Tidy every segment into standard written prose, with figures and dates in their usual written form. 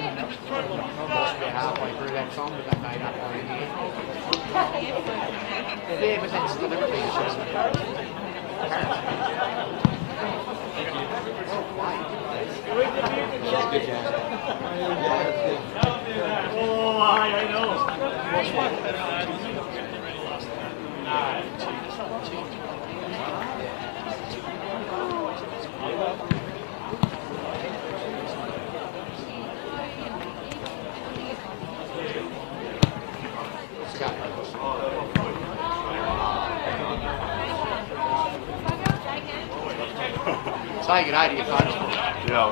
lost about halfway through that song, but they made up on it. Yeah, but that's deliberately a short. Good job. Oh, I know. Take it out of your folks. Yeah.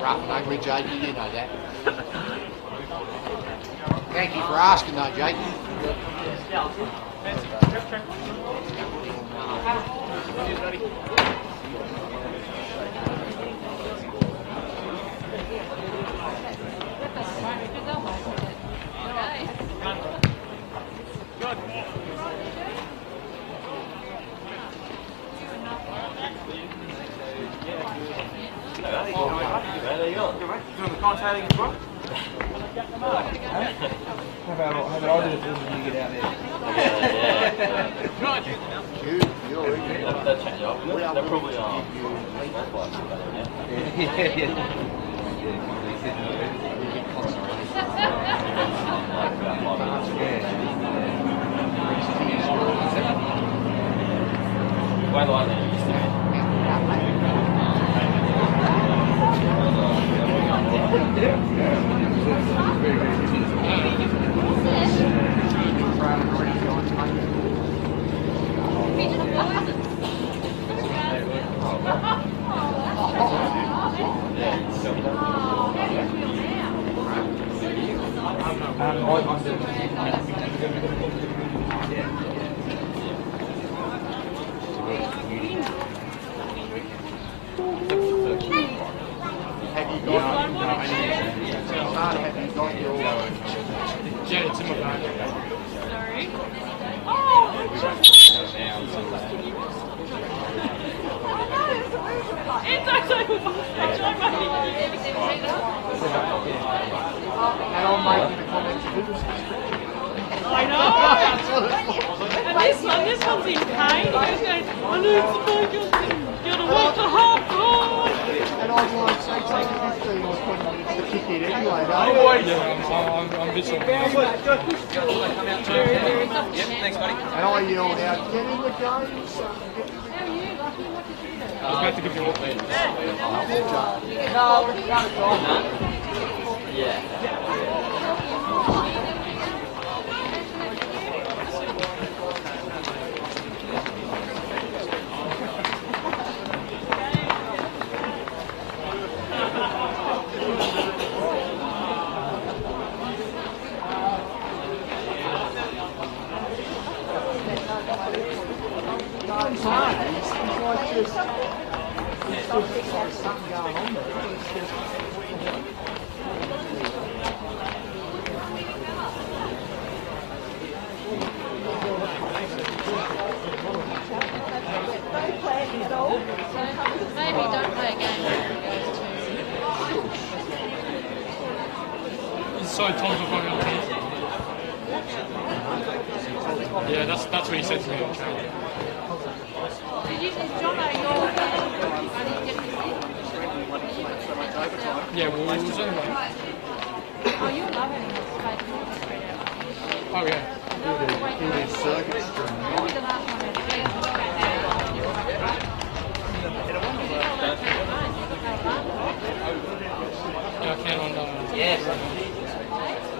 Rough and ugly, Jake, you do know that. Thank you for asking though, Jake. Doing the commentating as well? How about I do it when you get out there? That change up. They're probably Why do I think you used to I know. And this one's in pain. He goes, I need some more. Gotta walk the half court. And I'd like say taking 15 or 20 minutes to kick it anyway, don't I'm visual. Yep, thanks, buddy. And I yelled out, get in the game, son. I was about to give you a look. No, we've got it all. Yeah. He's like just, there's something going on there. It's just, Maybe don't play a game where he goes It's so Tom's not going on the team. Yeah, that's what he said to me on the train. Is John your Yeah, well, it was only like... Oh, you love it. Oh, yeah. he did circuit string. Who was the last one? Yeah, I count on... Yes.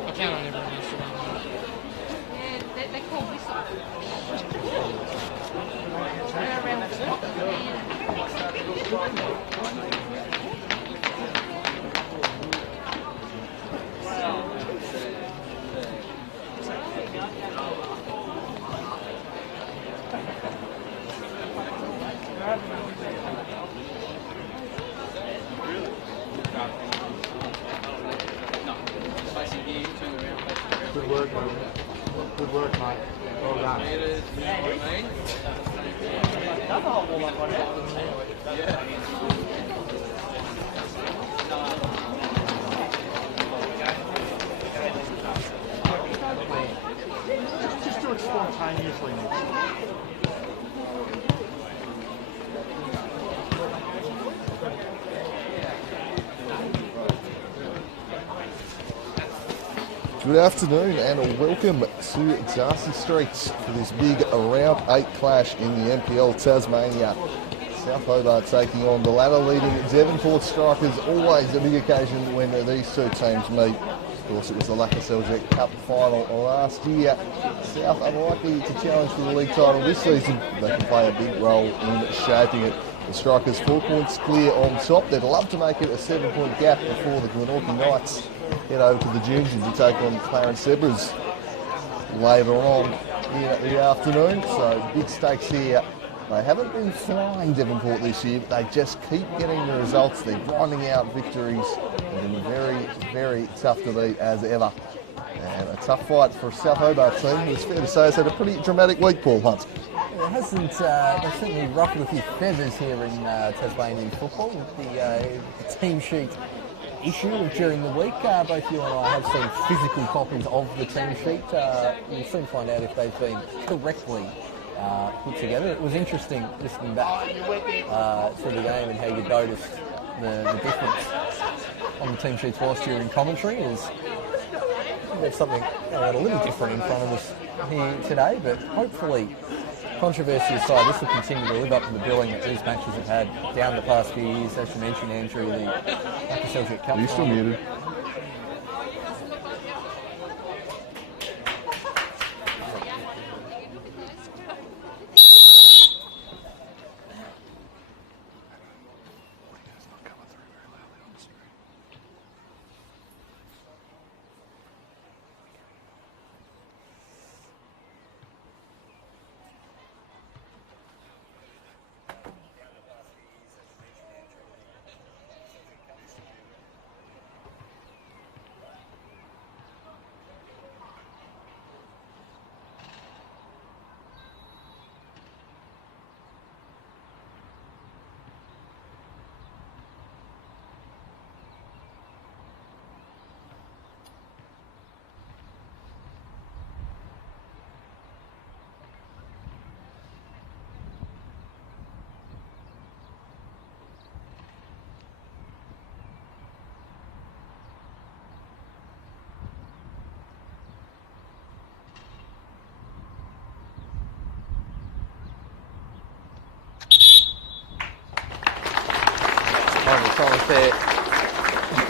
I count on everyone else. Yeah, they call whistle. They're around the clock. Good work, mate. Good work, mate. Well done. Good afternoon and welcome to Darcy Street for this big round 8 clash in the NPL Tasmania. South Hobart taking on the ladder leading Devonport Strikers. Always a big occasion when these two teams meet. Of course, it was the Seljuk Cup final last year. South unlikely to challenge for the league title this season. They can play a big role in shaping it. The Strikers 4 points clear on top. They'd love to make it a 7-point gap before the Glenorchy Knights head over to the Juniors to take on Clarence Zebras later on in the afternoon. So big stakes here. They haven't been flying Devonport this year, but they just keep getting the results. They're grinding out victories and very, very tough to beat as ever. And a tough fight for a South Hobart team. It's fair to say it's had a pretty dramatic week, Paul Hunt. It hasn't, they've certainly ruffled a few feathers here in Tasmanian football with the team sheet issue during the week. Both you and I have seen physical copies of the team sheet. We'll soon find out if they've been correctly put together. It was interesting listening back through the game and how you noticed the difference on the team sheets whilst you're in commentary. There's something a little different in front of us here today, but hopefully, controversy aside, this will continue to live up to the billing that these matches have had down the past few years. As you mentioned, Andrew, the Seljuk Cup. Are you still muted?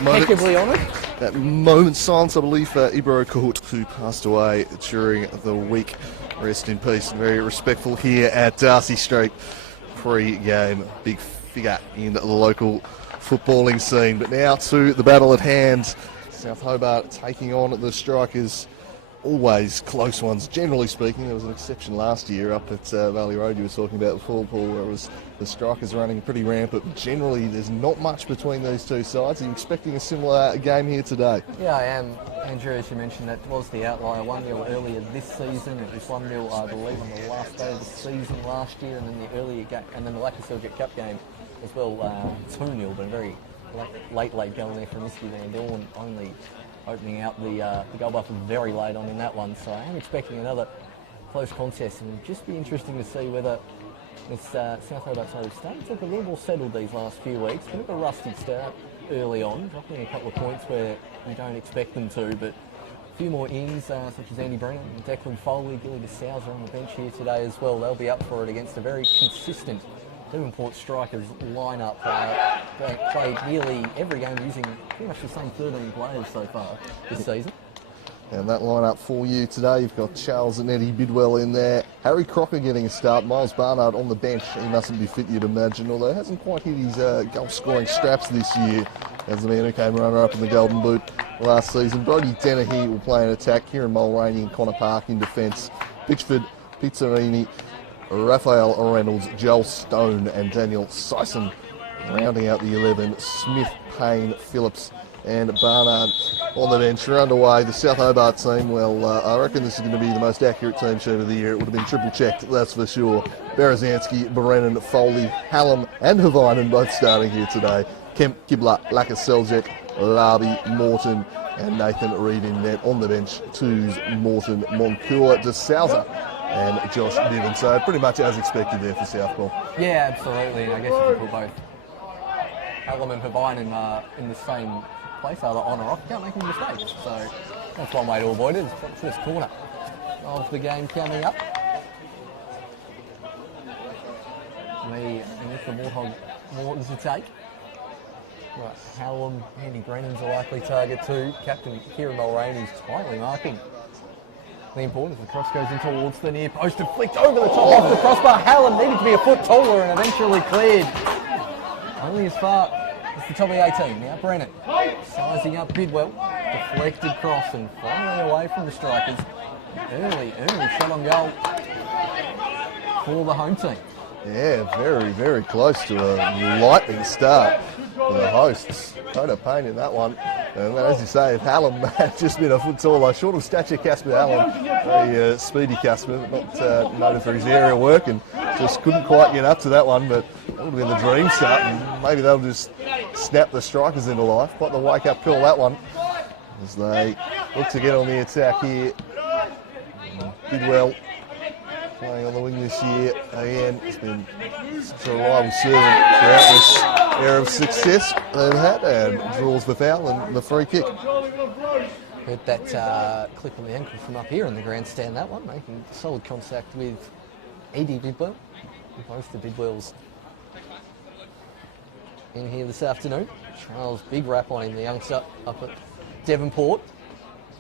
Impeccably honoured. That moment's silence, I believe, for Ibro Kahut, who passed away during the week. Rest in peace. Very respectful here at Darcy Street. Pre-game, big figure in the local footballing scene. But now to the battle at hand. South Hobart taking on the Strikers. Always close ones, generally speaking. There was an exception last year up at Valley Road you were talking about before, Paul, where it was the Strikers running pretty rampant. Generally, there's not much between these two sides. Are you expecting a similar game here today? Yeah, I am. Andrew, as you mentioned, that was the outlier. 1-0 earlier this season. It was 1-0, I believe, on the last day of the season last year, and then the earlier game, and then the Seljuk Cup game as well, 2-0, but a very late going there from Misty Van Dorn, only opening out the goal buffer very late on in that one. So I am expecting another close contest, and it'll just be interesting to see whether this South Hobart side is starting to look a little more settled these last few weeks. Bit of a rusty start early on, dropping a couple of points where you don't expect them to, but a few more ins, such as Andy Brennan, Declan Foley, Billy DeSouza on the bench here today as well. They'll be up for it against a very consistent Devonport Strikers lineup. Played nearly every game using pretty much the same 13 players so far this season. And that lineup for you today, you've got Charles and Eddie Bidwell in there. Harry Crocker getting a start. Miles Barnard on the bench. He mustn't be fit, you'd imagine, although hasn't quite hit his goal-scoring straps this year as the man who came runner-up in the Golden Boot last season. Brody Dennehy will play an attack. Kieran Mulroney and Connor Park in defence. Bitchford, Pizzarini, Raphael Reynolds, Joel Stone and Daniel Sison rounding out the 11. Smith, Payne, Phillips and Barnard on the bench. We're underway. The South Hobart team, well, I reckon this is going to be the most accurate team sheet of the year. It would have been triple checked, that's for sure. Berezanski, Brennan, Foley, Hallam and Havainen both starting here today. Kemp, Kibler, Seljuk, Larby, Morton and Nathan Reid in net. On the bench, Twos, Morton, Moncur, DeSouza and Josh Niven. So pretty much as expected there for Southpaw. Yeah, absolutely. And I guess you can put both Hallam and Havainen in the same place, either on or off. You can't make any mistakes. So That's one way to avoid it. It's the first corner of the game coming up. And if the Mortons to take. Right, Hallam, Andy Brennan's a likely target too. Captain Kieran Mulroney's tightly marking the importance. The cross goes in towards the near post and flicked over the top of the crossbar. Hallam needed to be a foot taller and eventually cleared. Only as far as the top of the 18. Now Brennan sizing up Bidwell. Deflected cross and finally away from the strikers. Early shot on goal for the home team. Yeah, very, very close to a lightning start for the hosts. Total pain in that one. And as you say, if Hallam had just been a foot taller, short of stature Casper Hallam, very speedy Casper, not noted for his aerial work, and just couldn't quite get up to that one, but that would have been the dream start, and maybe they'll just snap the strikers into life. Quite the wake-up call, that one, as they look to get on the attack here. Bidwell playing on the wing this year. Again, it's been such a reliable servant throughout this era of success they've had, and draws the foul and the free kick. Heard that clip on the ankle from up here in the grandstand, that one, making solid contact with Eddie Bidwell. Both the Bidwells in here this afternoon. Charles, big rap on him, the youngster up at Devonport.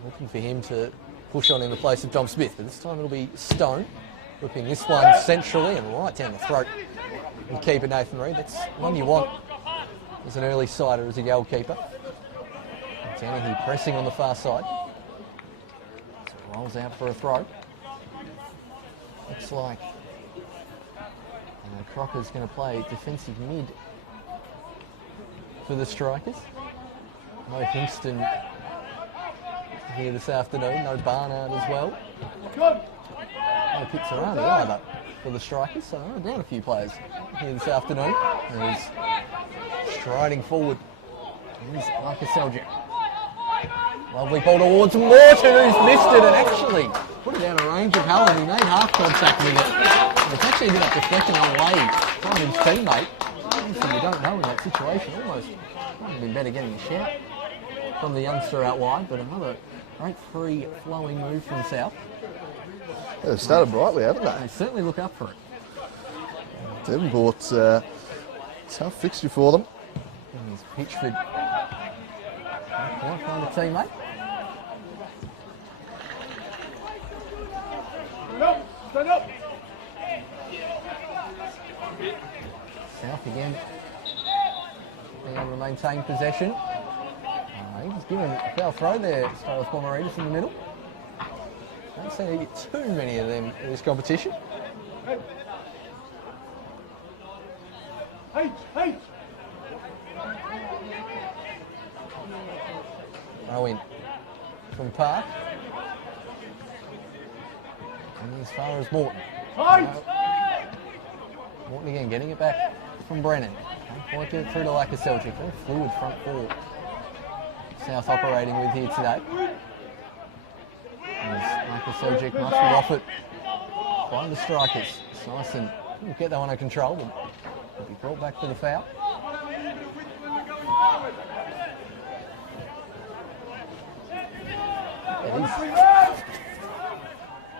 Looking for him to push on in the place of Dom Smith, but this time it'll be Stone. Whipping this one centrally and right down the throat of keeper Nathan Reid. That's one you want as an early sider as a goalkeeper. Dennehy pressing on the far side. So rolls out for a throw. Looks like Crocker's going to play defensive mid for the strikers. No Hingston here this afternoon, no Barnard as well. No Pizzarani either for the strikers, so down a few players here this afternoon. He's striding forward. Here's Marcus Seljuk. Lovely ball towards Morton, who's missed it and actually put it out of range of Hallam. He made half contact with it. It's actually ended up deflecting away from his teammate. Obviously, you don't know in that situation. Almost might have been better getting a shout from the youngster out wide, but another great free flowing move from South. They've started brightly, haven't they? They certainly look up for it. Devonport's tough fixture for them. And he's Pitchford. Can't find a teammate. Stand up! South again. Being able to maintain possession. He's given a foul throw there, Staros Bomaridis in the middle. Don't see you get too many of them in this competition. Hey! Owen from Park. And as far as Morton. Morton again getting it back from Brennan. Can't quite get it through to Seljuk. Very fluid front four. South operating with here today. As Seljuk must be off it by the strikers. Snyson will get that one under control, but will be brought back for the foul.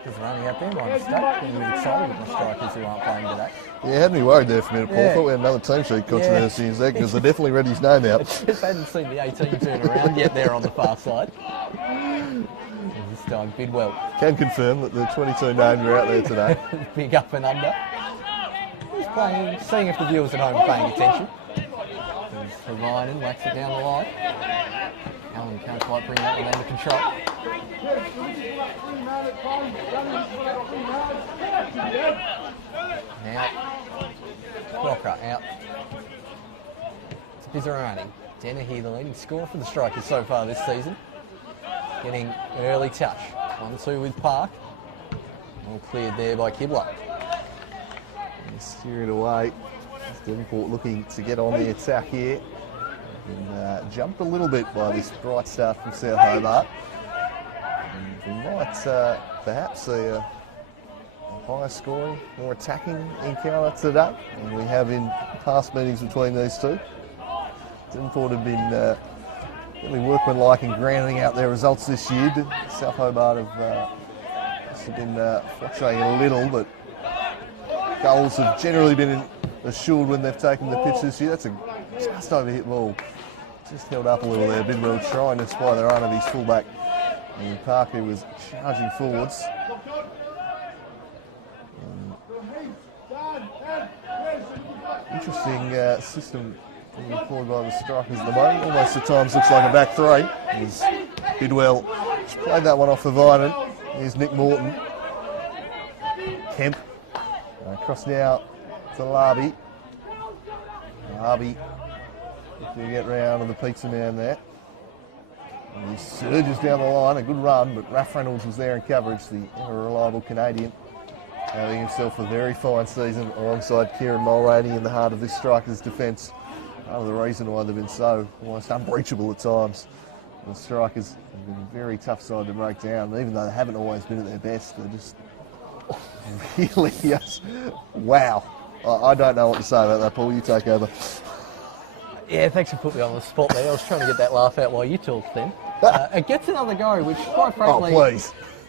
Just running up there by mistake. Being a bit excited with the strikers who aren't playing today. Yeah, had me worried there for a minute, Paul. Yeah. I thought we had another team sheet controversy in there because they definitely read his name out. Just hadn't seen the 18 turn around yet there on the far side. And this time Bidwell. Can confirm that the 22 names are out there today. Big up and under. He's playing, seeing if the viewers at home are paying attention. As Hermione whacks it down the line. Allen can't quite bring that one under control. Now, Crocker out. It's Pizzarani. Dennehy, the leading scorer for the strikers so far this season. Getting early touch. 1-2 with Park. All cleared there by Kibler. And steer it away. Devonport looking to get on the attack here. And jumped a little bit by this bright start from South Hobart. And we might perhaps see a higher scoring, more attacking encounter today than we have in past meetings between these two. Devonport have been really workmanlike in grounding out their results this year. South Hobart have been fluctuating a little, but goals have generally been assured when they've taken the pitch this year. That's a just over hit ball. Just held up a little there. Bidwell trying to spy their own of his fullback. And Parker was charging forwards. Interesting system being employed by the strikers at the moment. Almost at times looks like a back three. As Bidwell just played that one off for Vinen. Here's Nick Morton. Kemp. Across now to Larby. Larby looking to get round to the pizza man there. And he surges down the line, a good run, but Raph Reynolds was there in coverage, the ever-reliable Canadian, having himself a very fine season alongside Kieran Mulroney in the heart of this Strikers' defence. Part of the reason why they've been so almost unbreachable at times. The Strikers have been a very tough side to break down, even though they haven't always been at their best. They're just really, yes, wow. I don't know what to say about that, Paul. You take over. Yeah, thanks for putting me on the spot there. I was trying to get that laugh out while you talked then. It gets another go, which quite frankly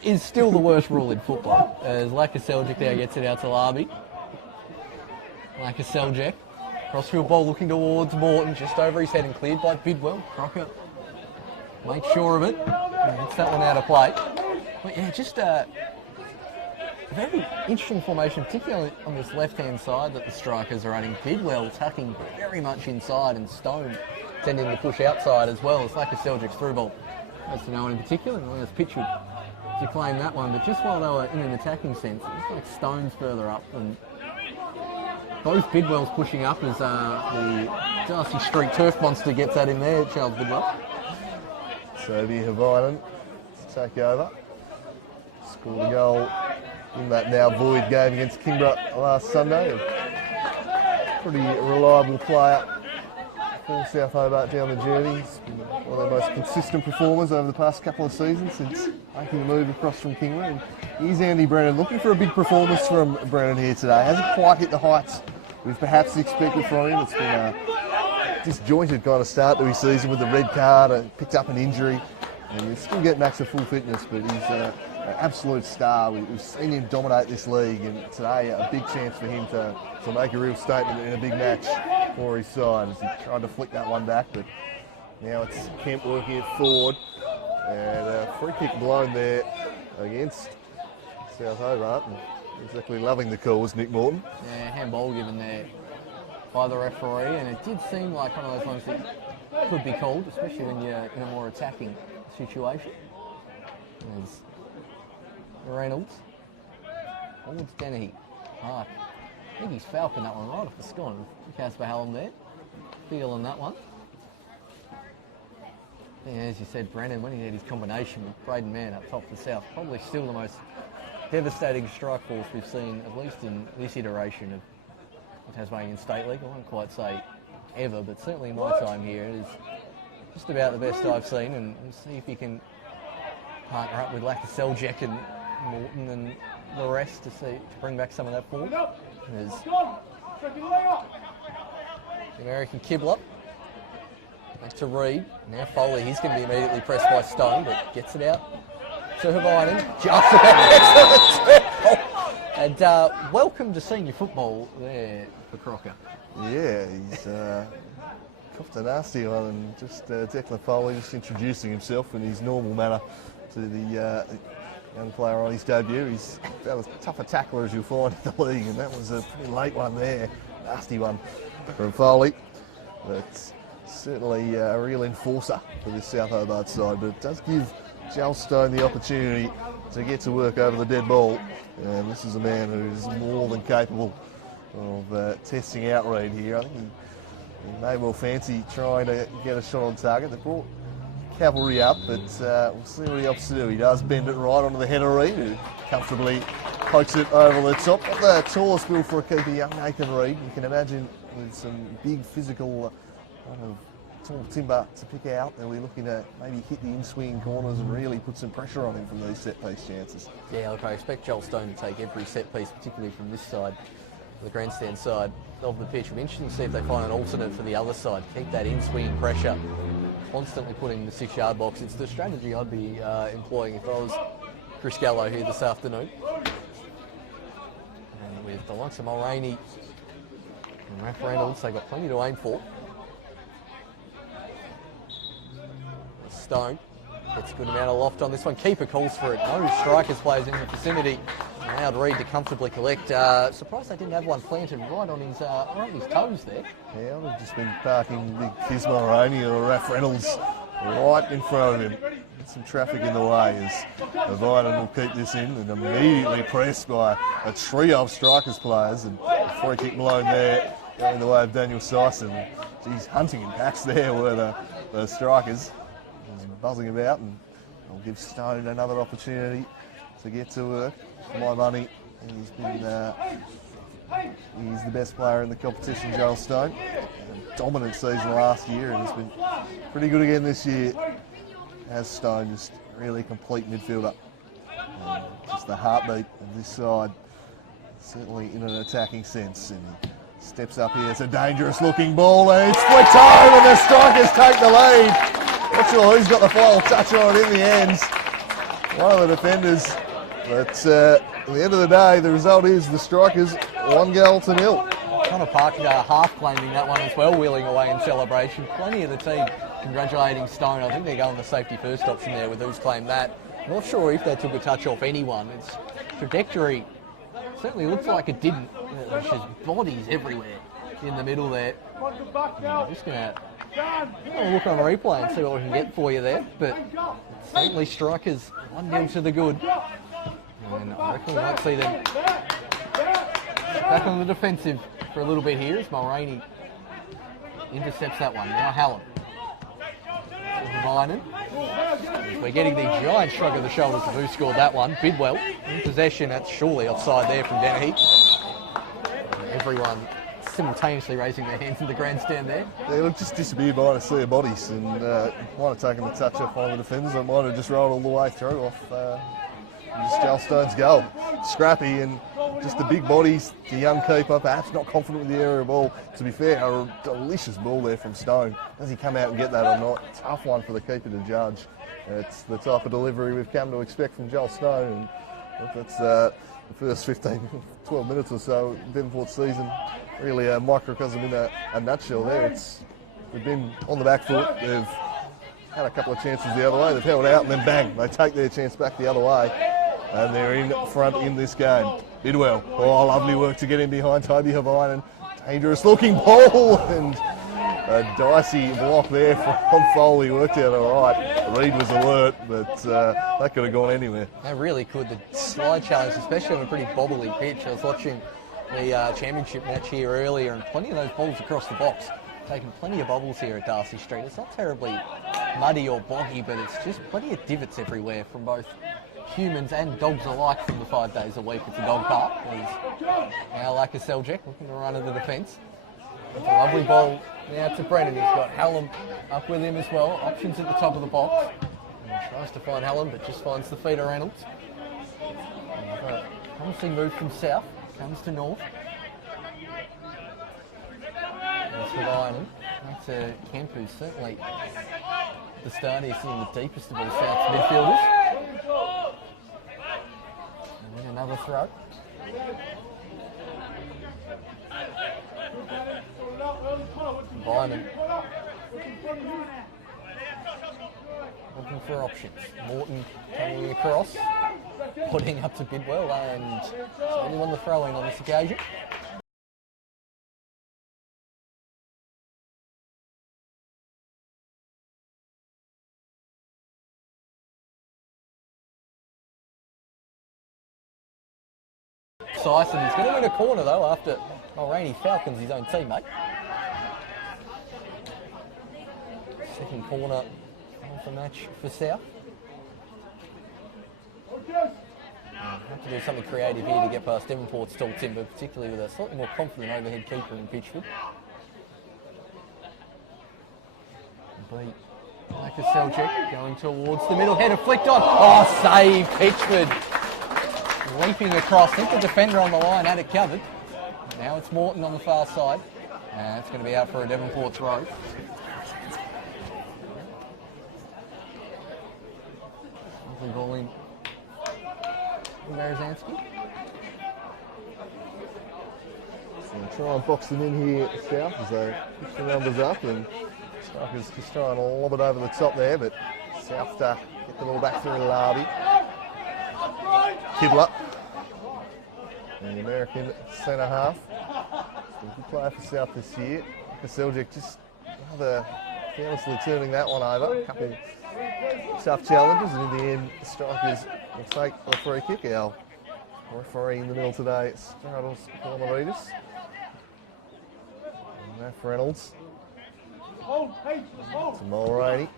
is still the worst rule in football. As Laka Seljuk there gets it out to Larby. Laka Seljuk, crossfield ball looking towards Morton, just over his head and cleared by Bidwell. Crocker makes sure of it. Gets that one out of play. But yeah, just a very interesting formation, particularly on this left-hand side that the Strikers are running. Bidwell tucking very much inside and Stone tending to push outside as well. It's like a Seljuk's through ball. As to no one in particular, and as Pitchwood to claim that one, but just while they were in an attacking sense, it's like Stone's further up and both Bidwell's pushing up as the Darcy Street turf monster gets that in there, Charles Bidwell. Sophie Havinen to take over. Scored a goal in that now void game against Kingborough last Sunday. A pretty reliable player for South Hobart down the journey. He's been one of their most consistent performers over the past couple of seasons since making the move across from Kingborough. And here's Andy Brennan looking for a big performance from Brennan here today. Hasn't quite hit the heights we've perhaps expected from him. It's been a disjointed kind of start to his season with the red card and picked up an injury. And he's still getting back to full fitness, but he's an absolute star. We've seen him dominate this league, and today a big chance for him to make a real statement in a big match for his side as he tried to flick that one back, but now it's Kemp working it forward, and a free kick blown there against South Hobart. Exactly loving the call was Nick Morton. Yeah, handball given there by the referee, and it did seem like one of those ones that could be called, especially when you're in a more attacking situation. There's Reynolds. Towards Dennehy. I think he's falcon that one right off the scone. Casper Hallam there. Feeling that one. Yeah, as you said, Brennan, when he had his combination with Braden Mann up top for South, probably still the most devastating strike force we've seen, at least in this iteration of the Tasmanian State League. I won't quite say ever, but certainly in my time here, it is just about the best I've seen, and we'll see if he can partner up with Laka Seljuk and Morton and the rest to bring back some of that form. There's the American Kibler. Back to Reid. Now Foley, he's going to be immediately pressed by Stone, but gets it out to Havinen. Just about excellent. And welcome to senior football there for Crocker. Yeah, he's coughed a nasty one, and just Declan Foley just introducing himself in his normal manner to the young player on his debut. He's about as tough a tackler as you'll find in the league, and that was a pretty late one there. Nasty one from Foley. But certainly a real enforcer for this South Hobart side, but it does give Joel Stone the opportunity to get to work over the dead ball. And this is a man who is more than capable of testing out Reid here. I think he may well fancy trying to get a shot on target. They brought cavalry up, but we'll see what he opts to do. He does bend it right onto the head of Reid, who comfortably pokes it over the top. Not the tallest build for a keeper, young Nathan Reid. You can imagine with some big physical tall timber to pick out, they'll be looking to maybe hit the in-swinging corners and really put some pressure on him from these set-piece chances. Yeah, look, I expect Joel Stone to take every set-piece, particularly from this side, the grandstand side of the pitch. It'll be interesting to see if they find an alternate for the other side. Keep that in-swinging pressure constantly putting the 6-yard box. It's the strategy I'd be employing if I was Chris Gallo here this afternoon. And with the likes of Mulroney and Raph Reynolds, they've got plenty to aim for. Stone gets a good amount of loft on this one. Keeper calls for it. No strikers players in the vicinity. Allowed Reid to comfortably collect. Surprised they didn't have one planted right on his toes there. Yeah, I've just been parking big Fizz Mulroney or Raph Reynolds right in front of him. Get some traffic in the way as Avinen will keep this in and immediately pressed by a trio of strikers players, and a free kick blown there going the way of Daniel Syson. He's hunting in packs there were the strikers. He's buzzing about, and I'll give Stone another opportunity to get to work. For my money, he's the best player in the competition, Joel Stone. A dominant season last year, and he's been pretty good again this year. As Stone, just really complete midfielder. Just the heartbeat of this side, certainly in an attacking sense. And he steps up here. It's a dangerous looking ball, and it's flicked home, and the strikers take the lead. Not sure who's got the final touch on it in the end. One of the defenders. But at the end of the day, the result is the strikers 1-0. Connor Park half claiming that one as well, wheeling away in celebration. Plenty of the team congratulating Stone. I think they're going the safety first option there with who's claimed that. Not sure if they took a touch off anyone. Its trajectory certainly looks like it didn't. There's just bodies everywhere in the middle there. I'm just going to look on replay and see what we can get for you there. But certainly strikers 1-0 to the good. And I reckon we might see them back on the defensive for a little bit here as Mulroney intercepts that one. Now Hallam. Avinen. We're getting the giant shrug of the shoulders of who scored that one. Bidwell in possession. That's surely offside there from Dennehy. Everyone simultaneously raising their hands in the grandstand there. They look just disappeared behind a sea of bodies, and might have taken the touch off one of the defenders. It might have just rolled all the way through off just Joel Stone's goal. Scrappy, and just the big bodies, the young keeper, perhaps not confident with the aerial ball. To be fair, a delicious ball there from Stone. Does he come out and get that or not? Tough one for the keeper to judge. It's the type of delivery we've come to expect from Joel Stone, and that's the first 12 minutes or so Devonport season. Really a microcosm in a nutshell there. We've been on the back foot. They've had a couple of chances the other way. They've held out, and then bang, they take their chance back the other way. And they're in front in this game. Bidwell, oh, lovely work to get in behind Toby Avinen. Dangerous looking ball, and a dicey block there from Foley. Worked out all right. Reid was alert, but that could have gone anywhere. They really could. The slide challenge, especially on a pretty bobbly pitch. I was watching the championship match here earlier, and plenty of those balls across the box. Taking plenty of bobbles here at Darcy Street. It's not terribly muddy or boggy, but it's just plenty of divots everywhere from both humans and dogs alike from the 5 days a week at the dog park. Now like a Seljack looking to run at the defence. It's a lovely ball now to Brennan. He's got Hallam up with him as well. Options at the top of the box. And he tries to find Hallam, but just finds the feeder Reynolds. Promising move from south, comes to north. That's with Ireland. That's a Kemp who's certainly the start here, seeing the deepest of all South's midfielders. And then another throw. Bynum looking for options. Morton coming across, putting up to Bidwell, and only won the throw-in on this occasion. Syson is going to win a corner though after Mulroney Falcons his own teammate. Second corner of the match for South. Have to do something creative here to get past Devonport's tall timber, particularly with a slightly more confident overhead keeper in Pitchford. Like a Seljack going towards the middle, header flicked on. Oh, save Pitchford. Leaping across, I think the defender on the line had it covered. Now it's Morton on the far side. And it's going to be out for a Devonport throw. Lovely ball in. Berezanski. So try and box them in here, South, as they push the numbers up, and Strikers just trying to lob it over the top there, but South get the ball back through Larby. Kibler, the American centre half. So a good player for South this year. Seljuk just rather carelessly turning that one over. A couple of tough challenges, and in the end, the Strikers will take the free kick. Our referee in the middle today, Straddles Palmeritis. And Matt Reynolds. To Mulroney.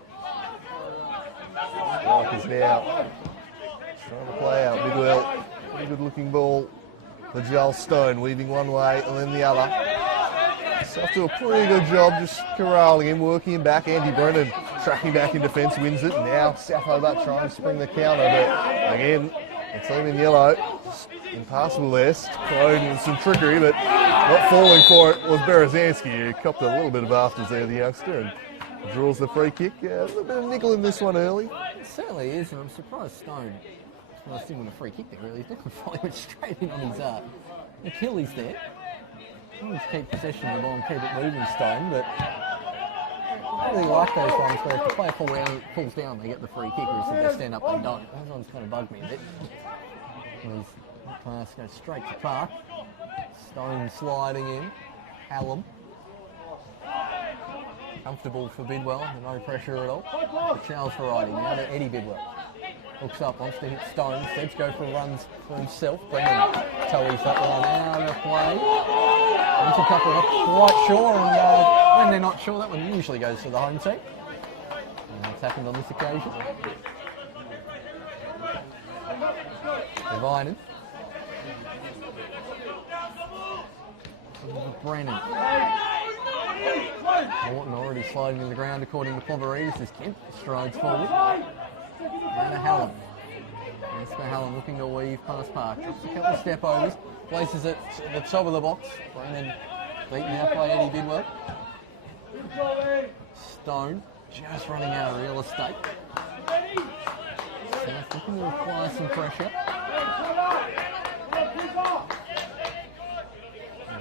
Strikers now trying to play out. Bidwell, pretty good looking ball for Joel Stone, weaving one way and then the other. South do a pretty good job just corralling him, working him back. Andy Brennan tracking back in defence, wins it. Now South Hobart trying to spring the counter, but again, the team in yellow, just impassable there, prone with some trickery, but not falling for it was Berezanski, who copped a little bit of afters there, the youngster, and draws the free kick. A little bit of nickel in this one early. It certainly is, and I'm surprised Stone surprised him with a free kick there, really. He probably went straight in on his Achilles there. Always keep possession of the ball and keep it moving, Stone, but I really like those ones where if the player falls down, they get the free kick, or if they stand up, they don't. Those ones kind of bug me a bit. These pass goes straight to Park. Stone sliding in. Hallam. Comfortable for Bidwell, no pressure at all. The Charles variety, now to Eddie Bidwell. Hooks up, wants to hit Stone. Instead to go for runs for himself. Brennan towies that one out of play. Once a couple, not quite sure, and when they're not sure, that one usually goes to the home team. And that's happened on this occasion. Devinen. Brennan. Morton already sliding in the ground according to Ploveridis as Kemp strides forward. Now to Hallam. That's for Hallam looking to weave past Park. Drops a couple of step overs. Places it at the top of the box. Brennan beaten out by Eddie Bidwell. Stone just running out of real estate. South looking to apply some pressure.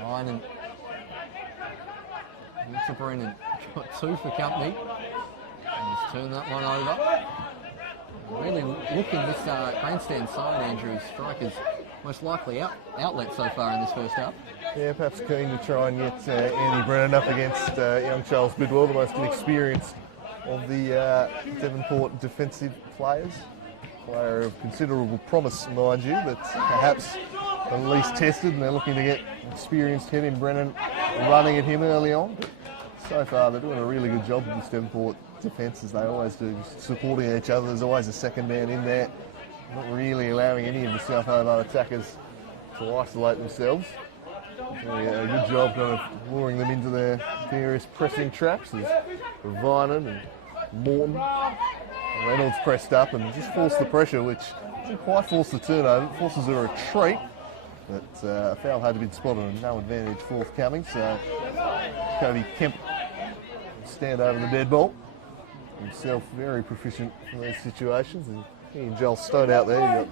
Ryan to Brennan. Got two for company. And he's turned that one over. Really looking this grandstand side, Andrew. Strikers most likely outlet so far in this first half. Yeah, perhaps keen to try and get Andy Brennan up against young Charles Bidwell, the most inexperienced of the Devonport defensive players. Player of considerable promise, mind you, but perhaps the least tested, and they're looking to get experienced head in Brennan running at him early on. But so far, they're doing a really good job of this Devonport defence, as they always do, just supporting each other. There's always a second man in there, not really allowing any of the South Hobart attackers to isolate themselves. Doing a good job kind of luring them into their various pressing traps. There's Vinan and Morton. Reynolds pressed up and just forced the pressure, which didn't quite force the turnover. It forces a retreat, but a foul had to be spotted and no advantage forthcoming. So Cody Kemp will stand over the dead ball. Himself very proficient in these situations. And he and Joel Stone out there, you've got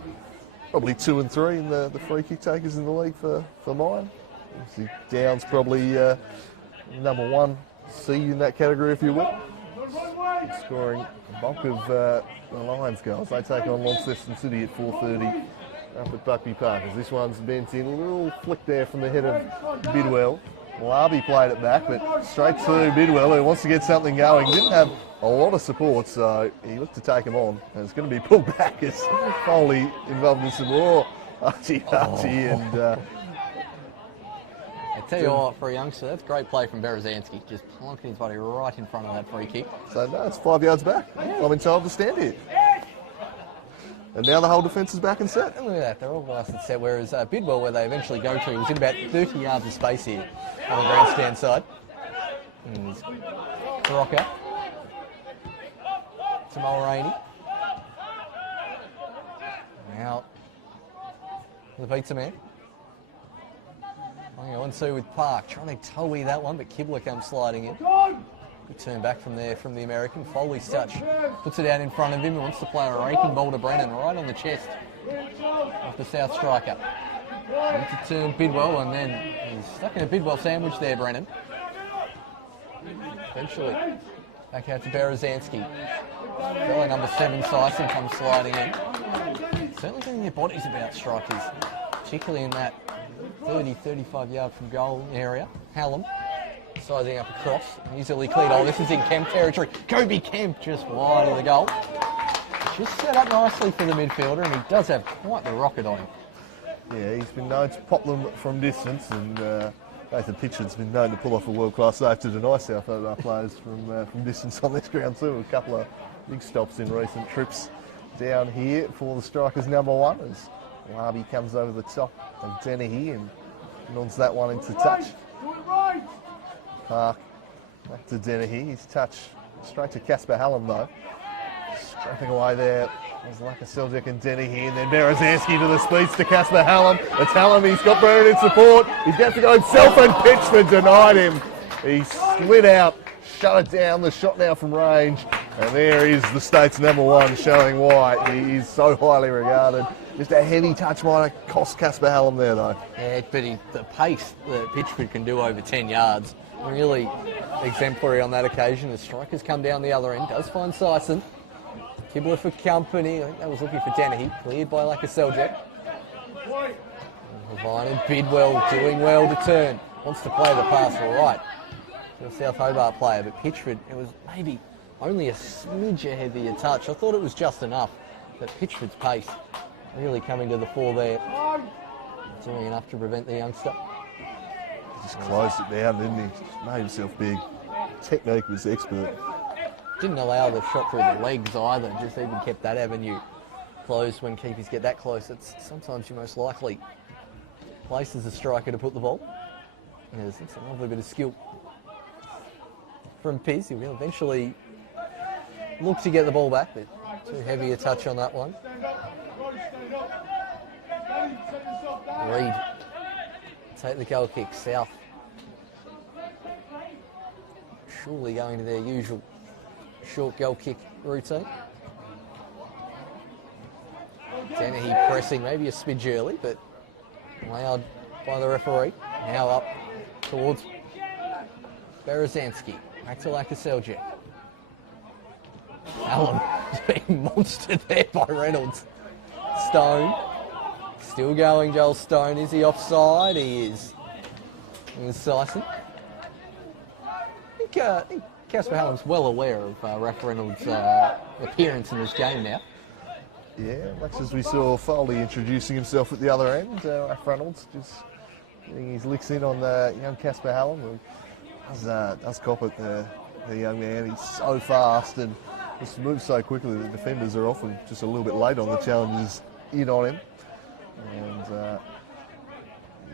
probably 2 and 3 in the free kick takers in the league for mine. Obviously Downs probably number 1 seed in that category, if you will. Scoring a bulk of the Lions goals. They take on Launceston City at 4:30 up at Buckby Park. As this one's bent in, a little flick there from the head of Bidwell. Larby played it back, but straight to Bidwell, who wants to get something going. Didn't have a lot of support, so he looked to take him on. And it's going to be pulled back as Foley involved in some more Archie, and I tell you what, for a youngster, that's great play from Berezanski. Just plonking his body right in front of that free kick. So no, it's 5 yards back. I'm entitled to stand here. And now the whole defence is back and set. And look at that, they're all nice and set, whereas Bidwell, where they eventually go to, was in about 30 yards of space here on the grandstand side. And Rocker to Mulroney. Now, the pizza man. Hang on, 1-2 with Park, trying to toe-wee that one, but Kibler comes sliding in. Turn back from there from the American. Foley's touch. Puts it out in front of him and wants to play a raking ball to Brennan right on the chest of the South striker. Wants to turn Bidwell and then he's stuck in a Bidwell sandwich there, Brennan. Eventually back out to Berezanski. Fella number 7, Syson, comes sliding in. Certainly getting their bodies about strikers, particularly in that 30-35 yard from goal area. Hallam sizing up across, easily cleared. Oh, this is in Kemp territory. Kobe Kemp just wide of the goal. Just set up nicely for the midfielder, and he does have quite the rocket on him. Yeah, he's been known to pop them from distance, and Nathan Pitchford's been known to pull off a world-class save to deny South Hobart players from distance on this ground too. A couple of big stops in recent trips down here for the Strikers number 1 as Larby comes over the top of Dennehy and nods that one into touch. Park back to Dennehy. His touch straight to Casper Hallam though. Scrapping away there was Lakaseljic and Dennehy, and then Berezanski to the speeds to Casper Hallam. It's Hallam, he's got Brennan in support. He's got to go himself, and Pitchford denied him. He slid out, shut it down, the shot now from range. And there is the state's number 1 showing why he is so highly regarded. Just a heavy touch might have cost Casper Hallam there though. Yeah, but the pace that Pitchford can do over 10 yards, really exemplary on that occasion. The Strikers come down the other end, does find Syson. Kibler for company, I think that was looking for Dennehy, cleared by Lakaseljic. Levine and Bidwell doing well to turn. Wants to play the pass right to a South Hobart player, but Pitchford, it was maybe only a smidge ahead of your touch. I thought it was just enough, but Pitchford's pace really coming to the fore there. Doing enough to prevent the youngster. Just closed it down, didn't he? Just made himself big. Technique was expert. Didn't allow the shot through the legs either, just even kept that avenue closed when keepers get that close. It's sometimes your most likely place as a striker to put the ball. Yes, it's a lovely bit of skill from Piz. He will eventually look to get the ball back, but too heavy a touch on that one. Reed take the goal kick. South surely going to their usual short goal kick routine. Dennehy pressing, maybe a smidge early, but allowed by the referee. Now up towards Berezanski. Back to Lakaseljic. Allen is being monstered there by Reynolds. Stone. Still going, Joel Stone. Is he offside? He is. Here's Syson. I think Casper Hallam's well aware of Raf Reynolds' appearance in this game now. Yeah, much as we saw Foley introducing himself at the other end, Raf Reynolds just getting his licks in on young Casper Hallam, who does cop it, the young man. He's so fast and just moves so quickly that the defenders are often just a little bit late on the challenges in on him. And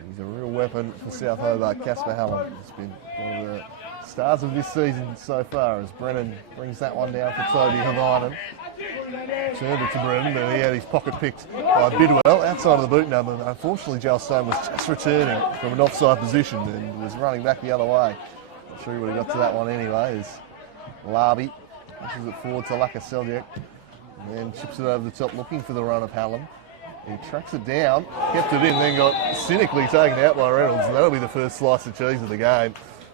he's a real weapon for South Hobart. Casper Hallam has been one of the stars of this season so far as Brennan brings that one down for Toby Havainen. Turned it to Brennan, but he had his pocket picked by Bidwell outside of the boot number. Unfortunately, Joel Stone was just returning from an offside position and was running back the other way. Not sure he would have got to that one anyway, as Larby pushes it forward to Lakaseljic and then chips it over the top looking for the run of Hallam. He tracks it down, kept it in, then got cynically taken out by Reynolds, and that'll be the first slice of cheese of the game.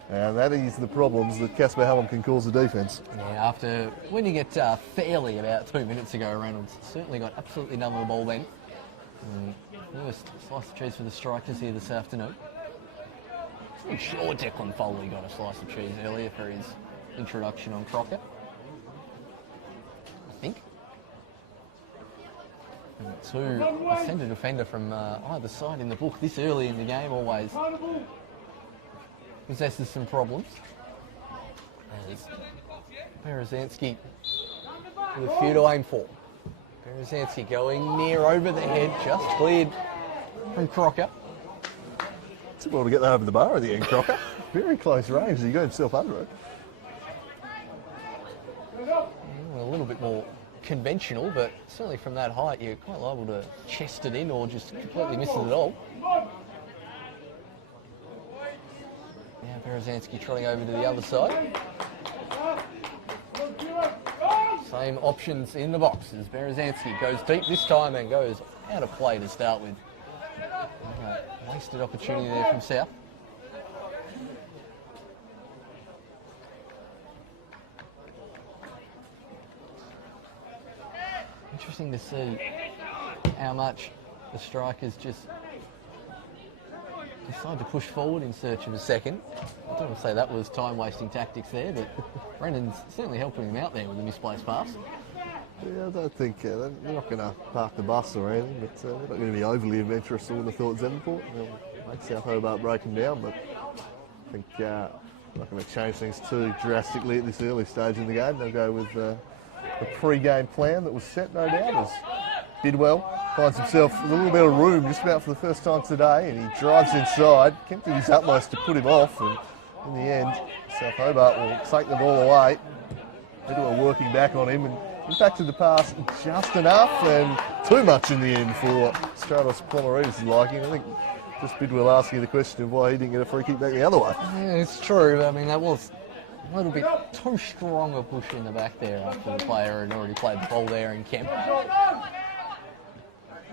And that is the problems that Casper Hallam can cause the defence. Yeah, after winning it fairly about 2 minutes ago, Reynolds certainly got absolutely none of the ball then. First slice of cheese for the Strikers here this afternoon. I'm sure Declan Foley got a slice of cheese earlier for his introduction on Crocker. I think. And a centre defender from either side in the book this early in the game always possesses some problems. As Berezanski with a few to aim for. Berezanski going near over the head, just cleared from Crocker. Took a while to get that over the bar at the end, Crocker. Very close range, he got himself under it. A little bit more conventional, but certainly from that height you're quite liable to chest it in or just completely miss it at all. Now Berezanski trotting over to the other side. Same options in the box as Berezanski goes deep this time and goes out of play to start with. Wasted opportunity there from South. Interesting to see how much the strikers just decide to push forward in search of a second. I don't want to say that was time-wasting tactics there, but Brennan's certainly helping him out there with a misplaced pass. Yeah, I don't think they're not going to park the bus or anything, but they're not going to be overly adventurous. I would have thought Devonport. They'll make South Hobart break them down, but I think they're not going to change things too drastically at this early stage in the game. They'll go with the pre-game plan that was set, no doubt, as Bidwell finds himself with a little bit of room just about for the first time today, and he drives inside. Kemp did his utmost to put him off, and in the end, South Hobart will take the ball away. Bidwell working back on him and impacted the pass just enough, and too much in the end for Stratos Plomarides' liking. I think just Bidwell asking the question of why he didn't get a free kick back the other way. Yeah, it's true. I mean, that was a little bit too strong a push in the back there after the player had already played the ball there in Kemp.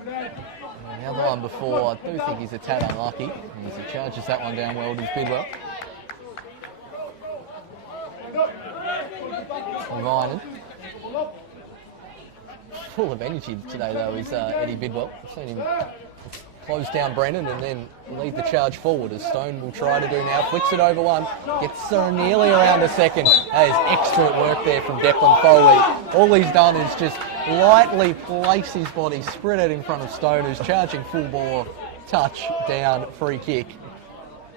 And the other one before, I do think he's a tad unlucky as he charges that one down well to Bidwell. Ryan. Full of energy today though is Eddie Bidwell. I've seen him close down Brennan and then lead the charge forward as Stone will try to do now. Flicks it over one, gets so nearly around a second. That is excellent work there from Declan Foley. All he's done is just lightly place his body, spread out in front of Stone, who's charging full ball, touch, down, free kick.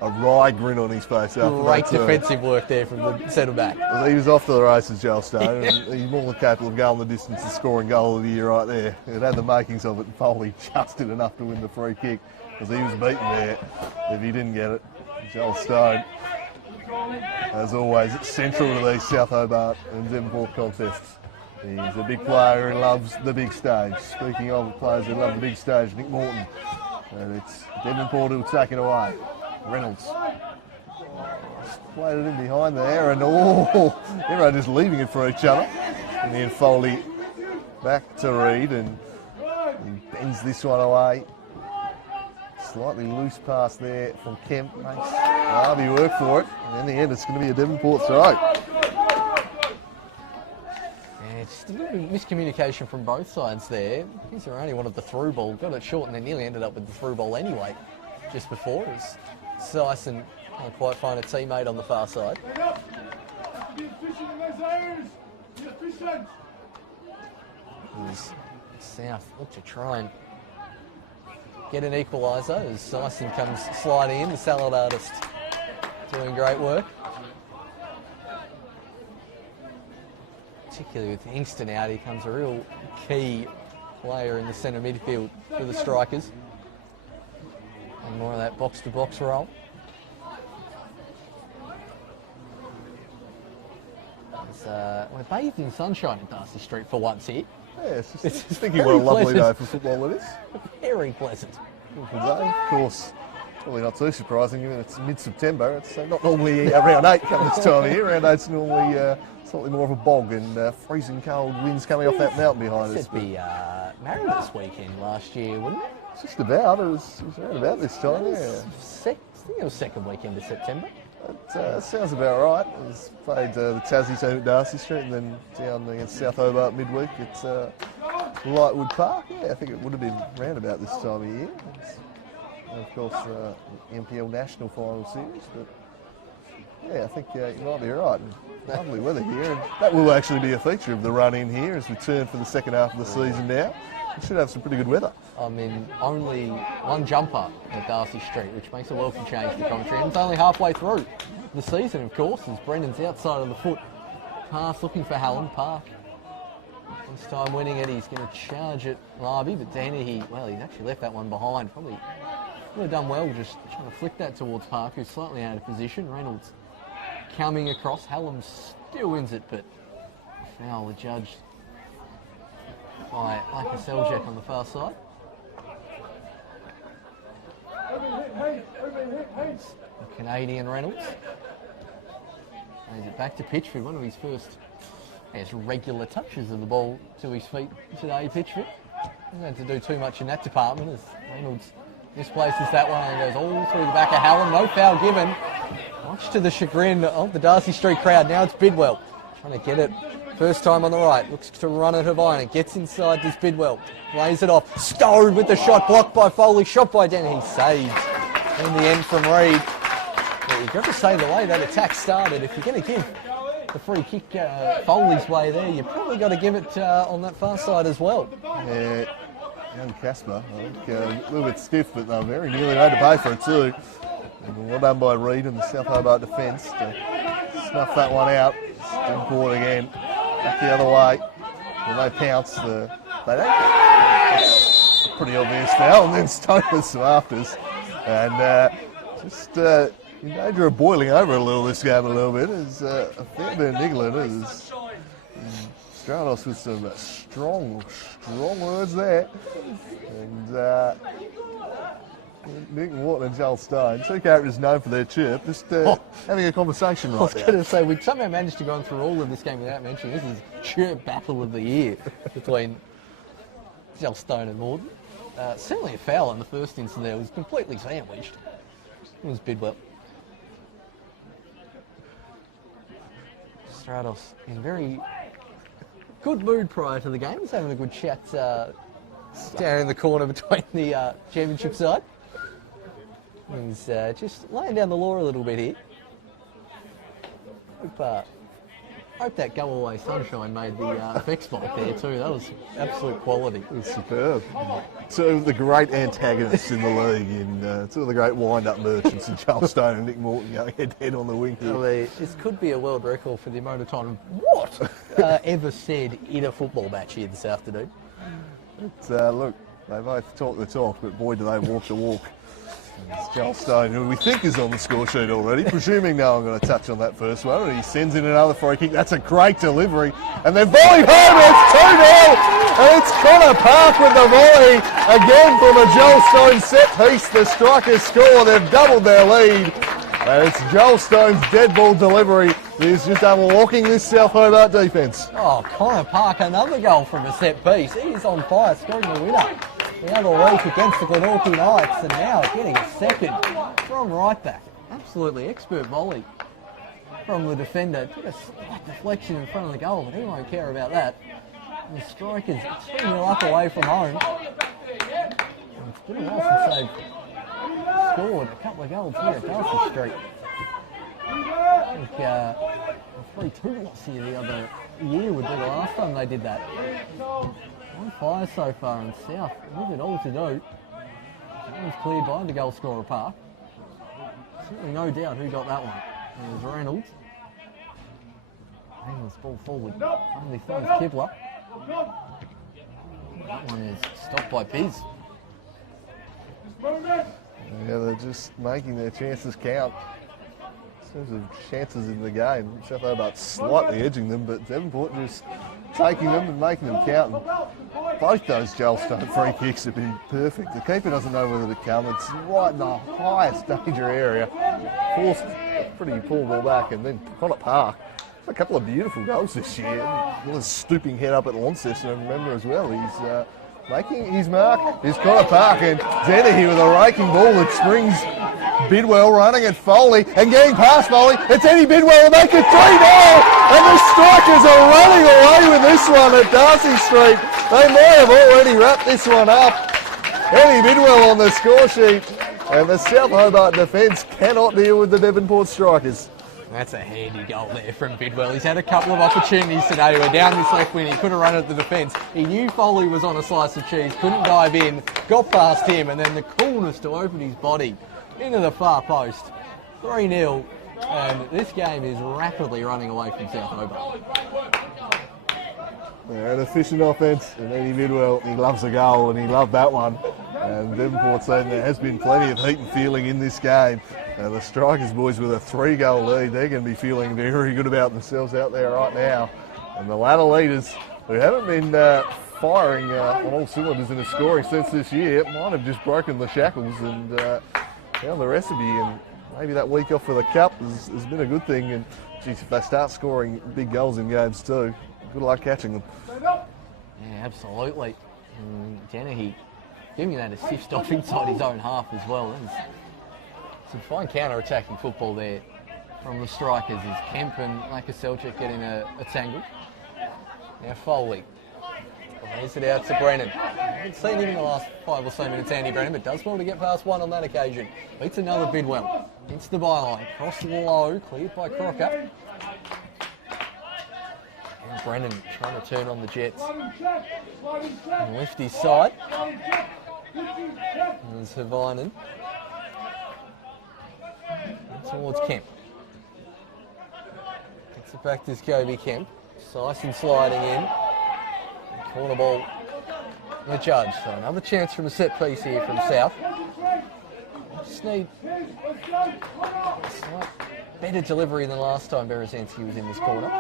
A wry grin on his face after Great that. defensive work there from the centre back. Well, he was off to the races, Joel Stone, and he's more than capable of going the distance and scoring goal of the year right there. It had the makings of it, and Foley just did enough to win the free kick, because he was beaten there if he didn't get it. Joel Stone, as always, central to these South Hobart and Devonport contests. He's a big player who loves the big stage. Speaking of players who love the big stage, Nick Morton. And it's Devonport who'll take it away. Reynolds played it in behind there, and everyone just leaving it for each other. And then Foley back to Reed, and he bends this one away. Slightly loose pass there from Kemp. Makes Harvey work for it, and in the end it's going to be a Devonport throw. Yeah, just a little bit of miscommunication from both sides there. He's only wanted the through ball, got it short, and they nearly ended up with the through ball anyway just before. Syson can't quite find a teammate on the far side. As South look to try and get an equaliser as Syson comes sliding in, the salad artist doing great work. Particularly with Ingston out, he becomes a real key player in the centre midfield for the strikers. And more of that box-to-box role. We're bathed in sunshine at Darcy Street for once here. Yeah, it's thinking what a lovely day for football it is. Very pleasant. Beautiful day, of course. Probably not too surprising, given it's mid-September. It's not normally around 8 come this time of year. Around 8's normally slightly more of a bog and freezing cold winds coming off that mountain behind us. It'd be Mariners weekend last year, wouldn't it? Just about. It was around about this time, yeah. I think it was second weekend of September. That sounds about right. It was played the Tassie team at Darcy Street and then down against South Hobart midweek at Lightwood Park. Yeah, I think it would have been round about this time of year. And of course, the NPL National Final Series. But yeah, I think you might be right. Lovely weather here, and that will actually be a feature of the run in here as we turn for the second half of the season now. We should have some pretty good weather. I mean, only one jumper at Darcy Street, which makes a welcome change for commentary. And it's only halfway through the season, of course, as Brendan's outside of the foot. Pass looking for Hallam Park. This time winning it, he's going to charge it Larby, but Dennehy, well, he's actually left that one behind. Probably would have done well just trying to flick that towards Park, who's slightly out of position. Reynolds coming across. Hallam still wins it, but foul adjudged by Ika Seljak on the far side. The Canadian Reynolds. Brings it back to Pitchford, one of his first Has regular touches of the ball to his feet today, Pitchford. Doesn't have to do too much in that department as Reynolds misplaces that one and goes all through the back of Hallam. No foul given. Much to the chagrin of the Darcy Street crowd. Now it's Bidwell trying to get it. First time on the right. Looks to run at Havine. Gets inside this Bidwell. Lays it off. Stone with the shot. Blocked by Foley. Shot by Denny. He saved in the end from Reid. But you've got to say the way that attack started, if you're going to give the free kick Foley's way there, you've probably got to give it on that far side as well. Yeah, young Casper, I think a little bit stiff, but they very nearly made to pay for it too. And well done by Reid and the South Hobart defence to snuff that one out. Devonport again, back the other way. When they pounce, they don't. It's a pretty obvious foul, and then Stone with some afters. And just in danger of boiling over a little this game a little bit. There's a fair bit of niggling. There's Stratos with some strong words there. And Nick Wharton and Joel Stone, two characters known for their chirp, just having a conversation right now. I was going to say, we've somehow managed to go through all of this game without mentioning this is chirp battle of the year between Joel Stone and Morton. Certainly a foul in the first instance there. It was completely sandwiched. It was Bidwell. Stratos in very good mood prior to the game. He's having a good chat down in the corner between the championship side. He's just laying down the law a little bit here. Hope that go-away sunshine made the effects spike there too. That was absolute quality. It was superb. Two of the great antagonists in the league, and two of the great wind-up merchants in Joel Stone and Nick Morton going head-to-head on the wing here. This could be a world record for the amount of time ever said in a football match here this afternoon. Look, they both talk the talk, but boy do they walk the walk. It's Joel Stone, who we think is on the score sheet already, presuming no one going to touch on that first one, and he sends in another free kick. That's a great delivery, and they're volleyed home, and it's 2-0, and it's Connor Park with the volley, again from a Joel Stone set piece. The Strikers score, they've doubled their lead, and it's Joel Stone's dead ball delivery that is just unlocking this South Hobart defence. Oh, Connor Park, another goal from a set piece. He's on fire, scoring the winner the other week against the Glenorchy Knights, and now getting a second from right back. Absolutely expert volley from the defender. Took a slight deflection in front of the goal, but he won't care about that. And the Strikers 3-0 up away from home. And it's been a while since they've scored a couple of goals here at Darcy Street. I think a 3-2 loss here the other year would be the last time they did that. On fire so far in South, with it all to do. That was cleared by the goal scorer Park. Certainly no doubt who got that one. It was Reynolds. Reynolds ball forward. Only finds Kibler. That one is stopped by Biz. Yeah, they're just making their chances count. In terms of chances in the game, South Hobart slightly edging them, but Devonport just taking them and making them count. And both those Joel Stone free kicks have been perfect. The keeper doesn't know whether to come. It's right in the highest danger area. Forced a pretty poor ball back, and then Connor Park. A couple of beautiful goals this year. Well, his stooping head up at Launceston, and remember as well, he's making his mark. Here's Connor Park, and Dennehy with a raking ball that springs Bidwell running at Foley and getting past Foley. It's Eddie Bidwell to make it 3-0, and the Strikers are running away with this one at Darcy Street. They might have already wrapped this one up. Eddie Bidwell on the score sheet, and the South Hobart defence cannot deal with the Devonport Strikers. That's a handy goal there from Bidwell. He's had a couple of opportunities today. We're down this left wing. He could have run at the defence. He knew Foley was on a slice of cheese, couldn't dive in, got past him, and then the coolness to open his body into the far post. 3-0, and this game is rapidly running away from South Hobart. They're an efficient offence, and Eddie Bidwell, he loves a goal, and he loved that one. And Devonport saying there has been plenty of heat and feeling in this game. The Strikers boys with a 3-goal lead, they're going to be feeling very good about themselves out there right now. And the ladder leaders, who haven't been firing on all cylinders in a scoring sense this year, might have just broken the shackles, and now the recipe, and maybe that week off for the Cup has been a good thing. And geez, if they start scoring big goals in games too, Good luck catching them. Yeah, absolutely. Dennehy giving that assist off inside his own half as well. There's some fine counter-attacking football there from the strikers as Kemp and Seljuk get in a tangle. Now Foley lays it out to Brennan. Haven't seen him in the last 5 or so minutes, Andy Brennan, but does well to get past one on that occasion. Beats another Bidwell. Into the byline. Cross low, cleared by Crocker. And Brennan trying to turn on the Jets. And lift his side. There's Havinen. Towards Kemp. Gets it back to Kobe Kemp. Syson sliding in. Corner ball. The judge. So another chance from a set piece here from South. Just need a slight better delivery than last time Berezanski was in this corner.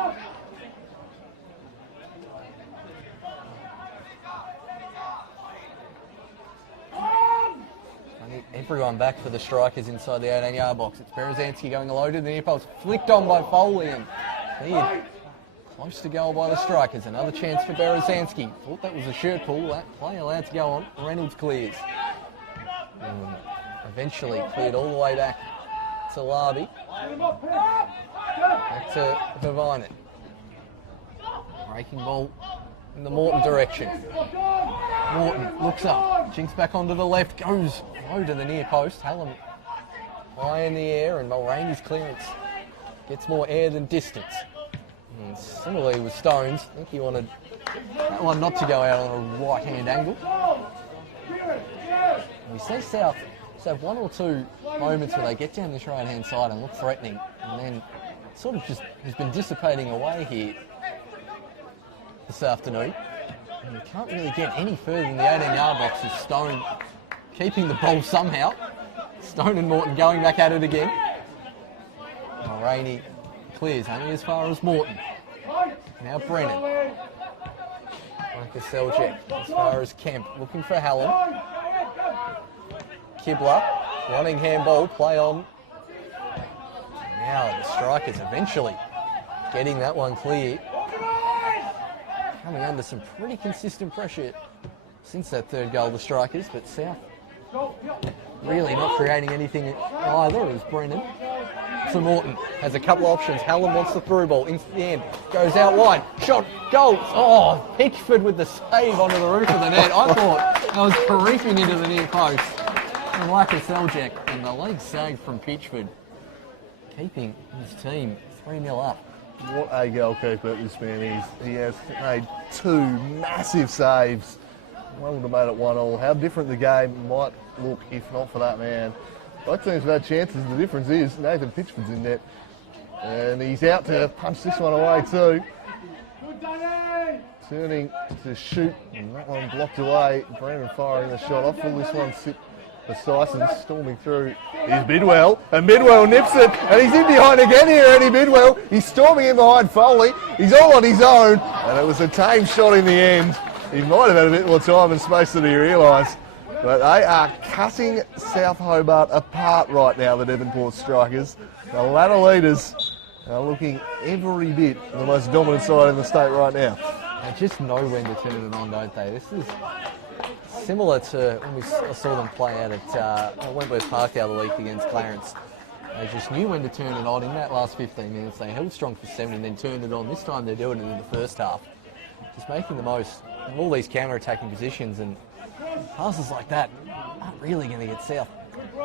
Everyone back for the strikers inside the 18-yard box. It's Berezanski going low to the near post. Flicked on by Foley and cleared close to goal by the strikers. Another chance for Berezanski. Thought that was a shirt pull. That play allowed to go on. Reynolds clears. And eventually cleared all the way back to Larby. Back to Havinen. Breaking ball in the Morton direction. Morton looks up. Jinks back onto the left. Goes low to the near post. Hallam high in the air, and Mulroney's clearance gets more air than distance. And similarly with Stones, I think he wanted that one not to go out on a right-hand angle. We see South have one or two moments where they get down this right-hand side and look threatening, and then sort of just has been dissipating away here this afternoon. And you can't really get any further than the 18-yard box as Stone keeping the ball somehow. Stone and Morton going back at it again. Mulroney clears only as far as Morton. Now Brennan. Marcus Seljuk as far as Kemp. Looking for Hallam. Kibler. Running handball. Play on. Now the strikers eventually getting that one clear. Coming under some pretty consistent pressure since that third goal, the strikers, but South really not creating anything either as Brennan. So Morton has a couple of options. Hallam wants the through ball into the end. Goes out wide. Shot. Goal. Oh, Pitchford with the save onto the roof of the net. I thought that was careening into the near post. And Marcus Seljuk and the leg save from Pitchford, keeping his team 3-0 up. What a goalkeeper this man is. He has made 2 massive saves. One would have made it 1-1. How different the game might look if not for that man. Both teams have had chances. The difference is Nathan Pitchford's in net. And he's out to punch this one away too. Turning to shoot. And that one blocked away. Brandon firing the shot off. Will this one sit for Syson? Storming through is Bidwell. And Bidwell nips it. And he's in behind again here, Eddie Bidwell. He's storming in behind Foley. He's all on his own. And it was a tame shot in the end. He might have had a bit more time and space than he realised. But they are cutting South Hobart apart right now, the Devonport Strikers. The ladder leaders are looking every bit the most dominant side in the state right now. They just know when to turn it on, don't they? This is similar to when we saw them play out at Wentworth Park the other week against Clarence. They just knew when to turn it on in that last 15 minutes. They held strong for 7 and then turned it on. This time they're doing it in the first half. Just making the most of all these counter-attacking positions, and passes like that aren't really going to get South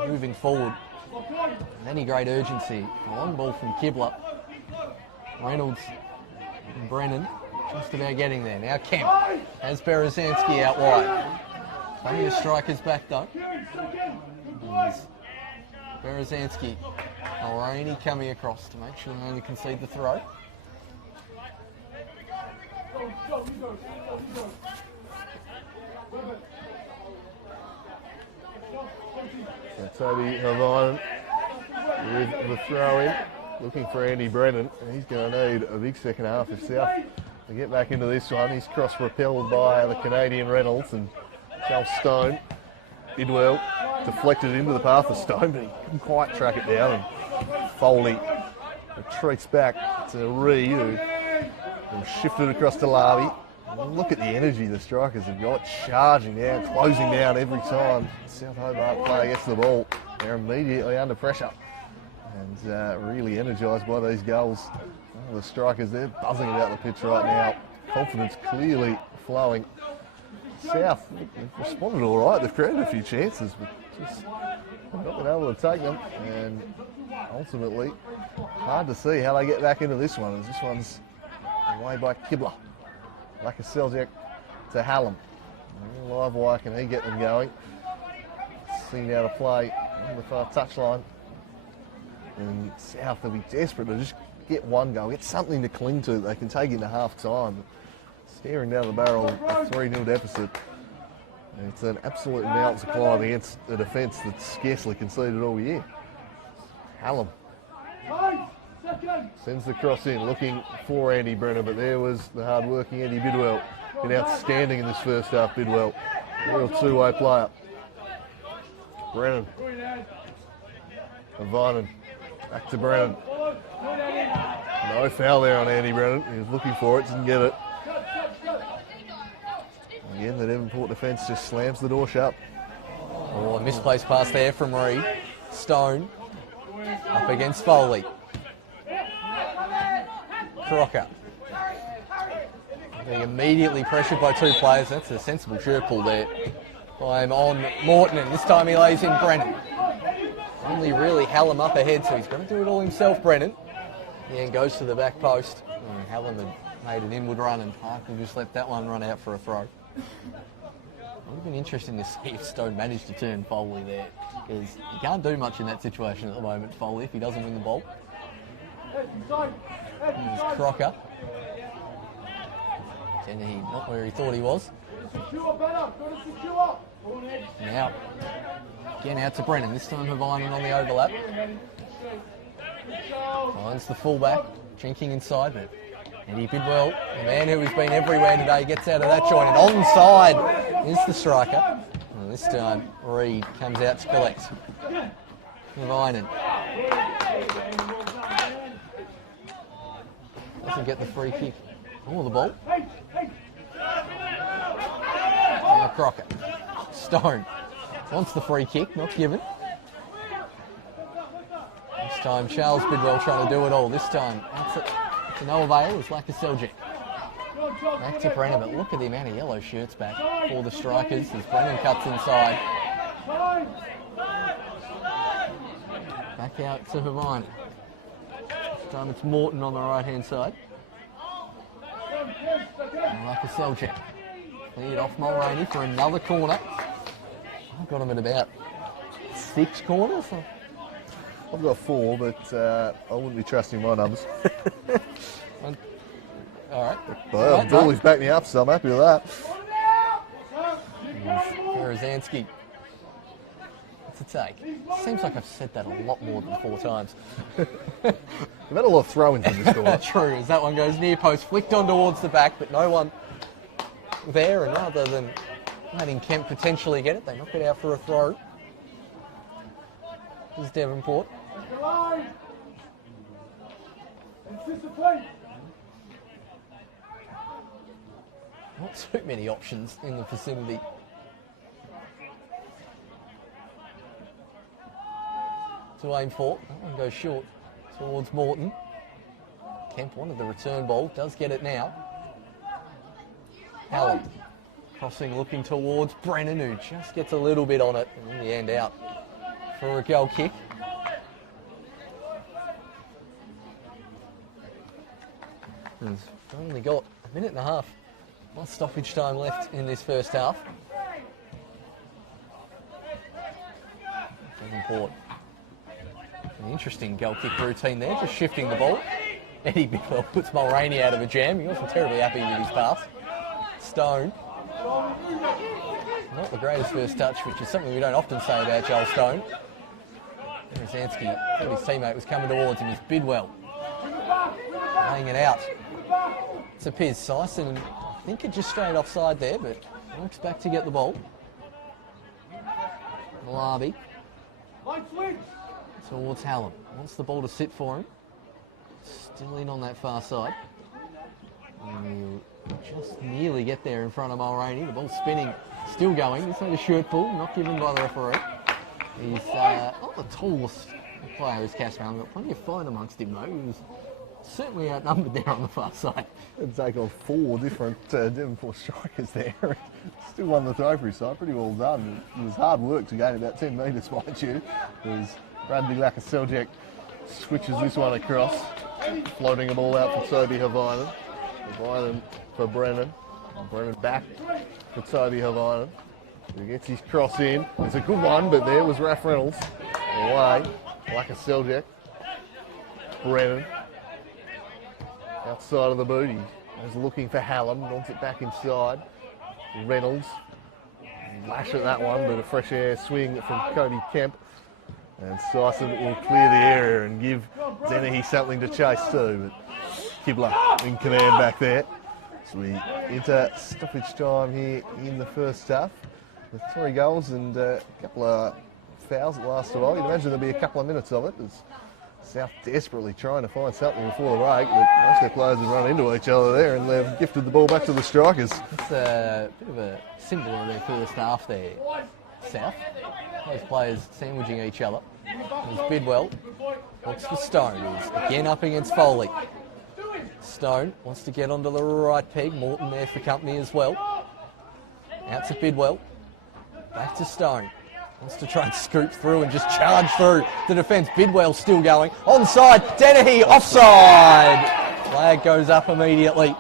moving forward with any great urgency. A long ball from Kibler. Reynolds and Brennan just about getting there. Now Kemp has Berezanski out wide. Plenty of strikers back though. Berezanski. Mulroney coming across to make sure they only concede the throw. So Toby Havinen with the throw in, looking for Andy Brennan. He's going to need a big second half if South to get back into this one. He's cross-repelled by the Canadian Reynolds and Charles Stone. Bidwell deflected into the path of Stone, but he couldn't quite track it down. And Foley retreats back to Reed, who They've shifted across to Larby. Look at the energy the strikers have got, charging down, closing down every time South Hobart player gets the ball. They're immediately under pressure and really energised by these goals. Oh, the strikers, they're buzzing about the pitch right now. Confidence clearly flowing. South, they've responded all right. They've created a few chances, but just not been able to take them. And ultimately, hard to see how they get back into this one, as this one's away by Kibler. Lakaseljak to Hallam. Live wire, can he get them going? Seen how to play on the far touchline. And South will be desperate to just get one goal, get something to cling to that they can take into half time. Staring down the barrel, a 3-0 deficit. And it's an absolute mountain to climb against a defence that's scarcely conceded all year. Hallam sends the cross in, looking for Andy Brenner, but there was the hard-working Andy Bidwell. Been outstanding in this first half, Bidwell. Real two-way player. Brennan. Vinen. Back to Brennan. No foul there on Andy Brennan. He was looking for it, didn't get it. Again, the Devonport defence just slams the door shut. Oh, a misplaced pass there from Reed. Stone up against Foley. Crocker. Being immediately pressured by two players. That's a sensible jerk pull there by him on Morton, and this time he lays in Brennan. Only really Hallam up ahead, so he's going to do it all himself, Brennan. And goes to the back post. And Hallam had made an inward run, and Parker just let that one run out for a throw. It would have been interesting to see if Stone managed to turn Foley there, because he can't do much in that situation at the moment, Foley, if he doesn't win the ball. Here's Crocker. Dennehy not where he thought he was. Now, again out to Brennan, this time Havinen on the overlap. Finds the fullback, drinking inside, but Eddie Bidwell, the man who has been everywhere today, gets out of that joint, and onside is the striker. And this time, Reed comes out to collect. Havinen doesn't get the free kick or the ball. Now Crocker. Stone wants the free kick, not given. This time Charles Bidwell trying to do it all. This time to no avail is Lakaseljak. Back to Brennan, but look at the amount of yellow shirts back for the strikers as Brennan cuts inside. Back out to Havine. This time it's Morton on the right hand side. Lakaseljak. Cleared off Mulroney for another corner. I've got him at about 6 corners. I've got 4, but I wouldn't be trusting my numbers. All right. Well, Dooley's backed me up, so I'm happy with that. Berezanski. What's it take? Seems like I've said that a lot more than 4 times. We've had a lot of throw-ins in this corner. True, as that one goes near post, flicked on towards the back, but no one there, and rather than letting Kemp potentially get it, they knock it out for a throw. This is Devonport. Not too many options in the vicinity. To aim for. That one goes short towards Morton. Kemp wanted the return ball, does get it now. Hallam crossing, looking towards Brennan, who just gets a little bit on it, and in the end out for a goal kick. We've only got a minute and a half of stoppage time left in this first half. Devonport. An interesting goal kick routine there, just shifting the ball. Eddie Bidwell puts Mulroney out of a jam. He wasn't terribly happy with his pass. Stone. Not the greatest first touch, which is something we don't often say about Joel Stone. Berezanski thought his teammate was coming towards him. It's Bidwell laying it out. It's a Piz Syson, and I think it just straight offside there, but works back to get the ball. Malabi towards Hallam. Wants the ball to sit for him. Still in on that far side. And he'll just nearly get there in front of Mulroney. The ball's spinning, still going. It's not a shirt pull, not given by the referee. He's not the tallest player as Casper. Got plenty of fight amongst him though. He was certainly outnumbered there on the far side. And take on 4 different Devonport strikers there. Still won the throw for his side. Pretty well done. It was hard work to gain about 10 metres, mind you. As Bradley Lakaseljack switches this one across, floating the ball out for Toby Havainen. Havainen for Brennan. Brennan back for Toby Havainen. He gets his cross in. It's a good one, but there was Raph Reynolds. Away. Lakaseljack. Brennan. Outside of the boot. He's looking for Hallam. Wants it back inside. Reynolds. Lash at that one, but a fresh air swing from Cody Kemp. And Syson will clear the area and give Dennehy something to chase too. But Kibler in command back there. So we enter stoppage time here in the first half with 3 goals and a couple of fouls that last a while. You'd imagine there'll be a couple of minutes of it as South desperately trying to find something before the break, but most of the players have run into each other there and they've gifted the ball back to the strikers. It's a bit of a symbol of their first half there, South. Those players sandwiching each other. There's Bidwell, looks for Stone, who's again up against Foley. Stone wants to get onto the right peg, Morton there for company as well. Out to Bidwell, back to Stone. Wants to try and scoop through and just charge through the defence. Bidwell still going. Onside, Dennehy offside. Flag goes up immediately.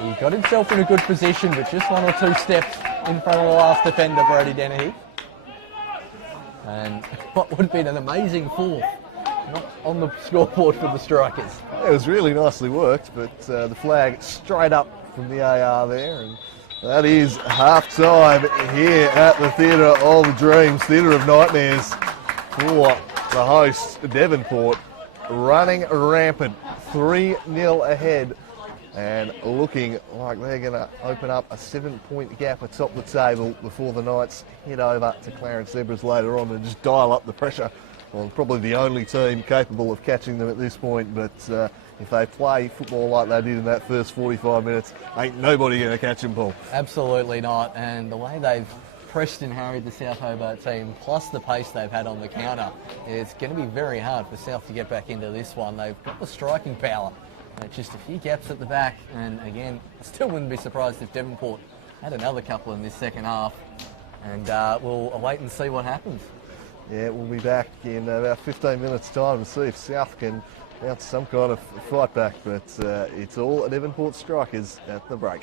He got himself in a good position, but just 1 or 2 steps in front of the last defender, Brody Dennehy. And what would have been an amazing 4th, not on the scoreboard for the strikers. It was really nicely worked, but the flag straight up from the AR there. And that is half-time here at the Theatre of Dreams, Theatre of Nightmares for the host, Devonport, running rampant, 3-0 ahead and looking like they're going to open up a 7-point gap atop the table before the Knights head over to Clarence Zebras later on and just dial up the pressure. Well, probably the only team capable of catching them at this point, but if they play football like they did in that first 45 minutes, ain't nobody going to catch them, Paul. Absolutely not, and the way they've pressed and harried the South Hobart team, plus the pace they've had on the counter, it's going to be very hard for South to get back into this one. They've got the striking power. Just a few gaps at the back, and again, I still wouldn't be surprised if Devonport had another couple in this second half, and we'll await and see what happens. Yeah, we'll be back in about 15 minutes' time to see if South can mount some kind of fight back, but it's all Devonport strikers at the break.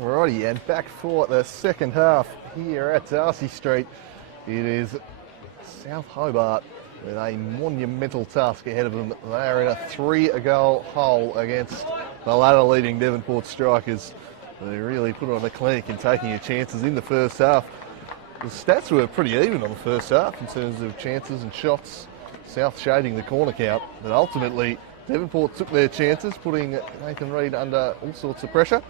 Alrighty, and back for the second half here at Darcy Street. It is South Hobart with a monumental task ahead of them. They are in a 3-goal hole against the ladder-leading Devonport Strikers. They really put on a clinic in taking their chances in the first half. The stats were pretty even on the first half in terms of chances and shots. South shading the corner count, but ultimately Devonport took their chances, putting Nathan Reid under all sorts of pressure.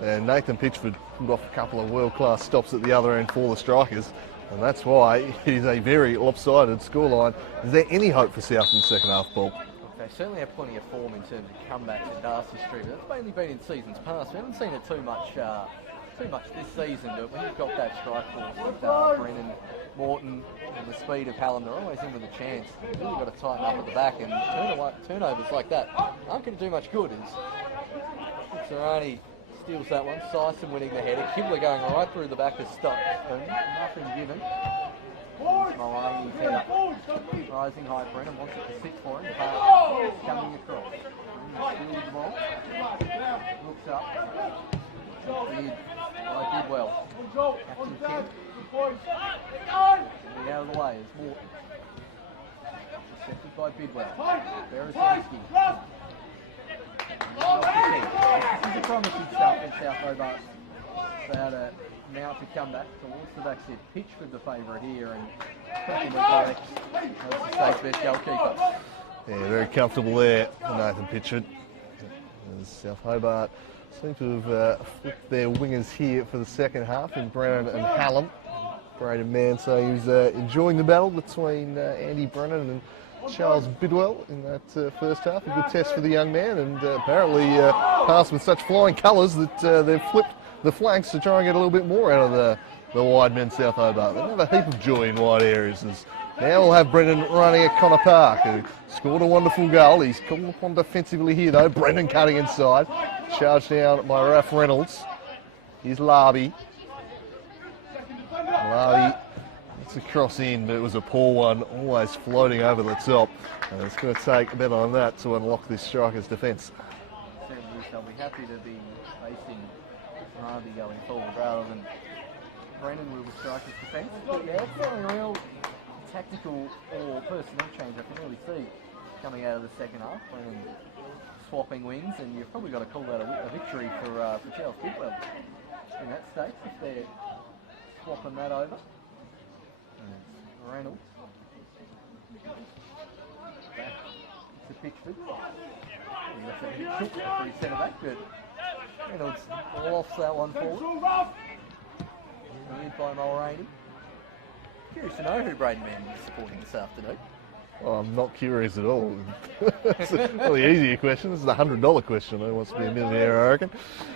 And Nathan Pitchford pulled off a couple of world-class stops at the other end for the Strikers. And that's why it is a very lopsided scoreline. Is there any hope for South in the second half, Paul? They certainly have plenty of form in terms of comebacks at Darcy Street. But it's mainly been in seasons past. We haven't seen it too much this season. But when you've got that strike force with Brennan, Morton, and the speed of Hallam, they're always in with a chance. You've really got to tighten up at the back, and turnovers like that aren't going to do much good. As Sarani steals that one, Syson winning the header, Kibler going right through the back of Stock, and nothing given. Mullaney's head up, rising high. Brennan wants it to sit for him. Coming across. Steals the ball. Looks up. Did well. Captain Kemp. Get out of the way. It's Morton. Intercepted by Bidwell. Berezinski. This is a promising start for South Hobart. They had a mount to come back towards the back set. Pitchford the favourite here, and that's the state's best goalkeeper. Yeah, very comfortable there for Nathan Pitchford. As South Hobart seem to have flipped their wingers here for the second half in Brennan and Hallam. Braden Mann saying he was enjoying the battle between Andy Brennan and Charles Bidwell in that first half. A good test for the young man, and apparently passed with such flying colours that they've flipped the flanks to try and get a little bit more out of the wide men South Hobart. They have a heap of joy in wide areas. As now we'll have Brendan running at Connor Park, who scored a wonderful goal. He's called upon defensively here though. Brendan cutting inside. Charged down by Ralph Reynolds. Here's Larby. Larby gets a cross in, but it was a poor one, always floating over the top. And it's going to take a bit on that to unlock this striker's defence. Certainly, they'll be happy to be facing Larby going forward rather than Brennan with the striker's defence. But yeah, it's not a real tactical or personnel change I can really see coming out of the second half. Brennan swapping wings, and you've probably got to call that a victory for Charles Bidwell in that state if they're swapping that over. And Reynolds back to Pitchford. Pretty centre back, but Reynolds lofts that one forward. Lead by Mulroney. Curious to know who Braden Mann is supporting this afternoon. Oh, I'm not curious at all. It's one of the easier questions. This is the $100 question. Who wants to be a millionaire, I reckon.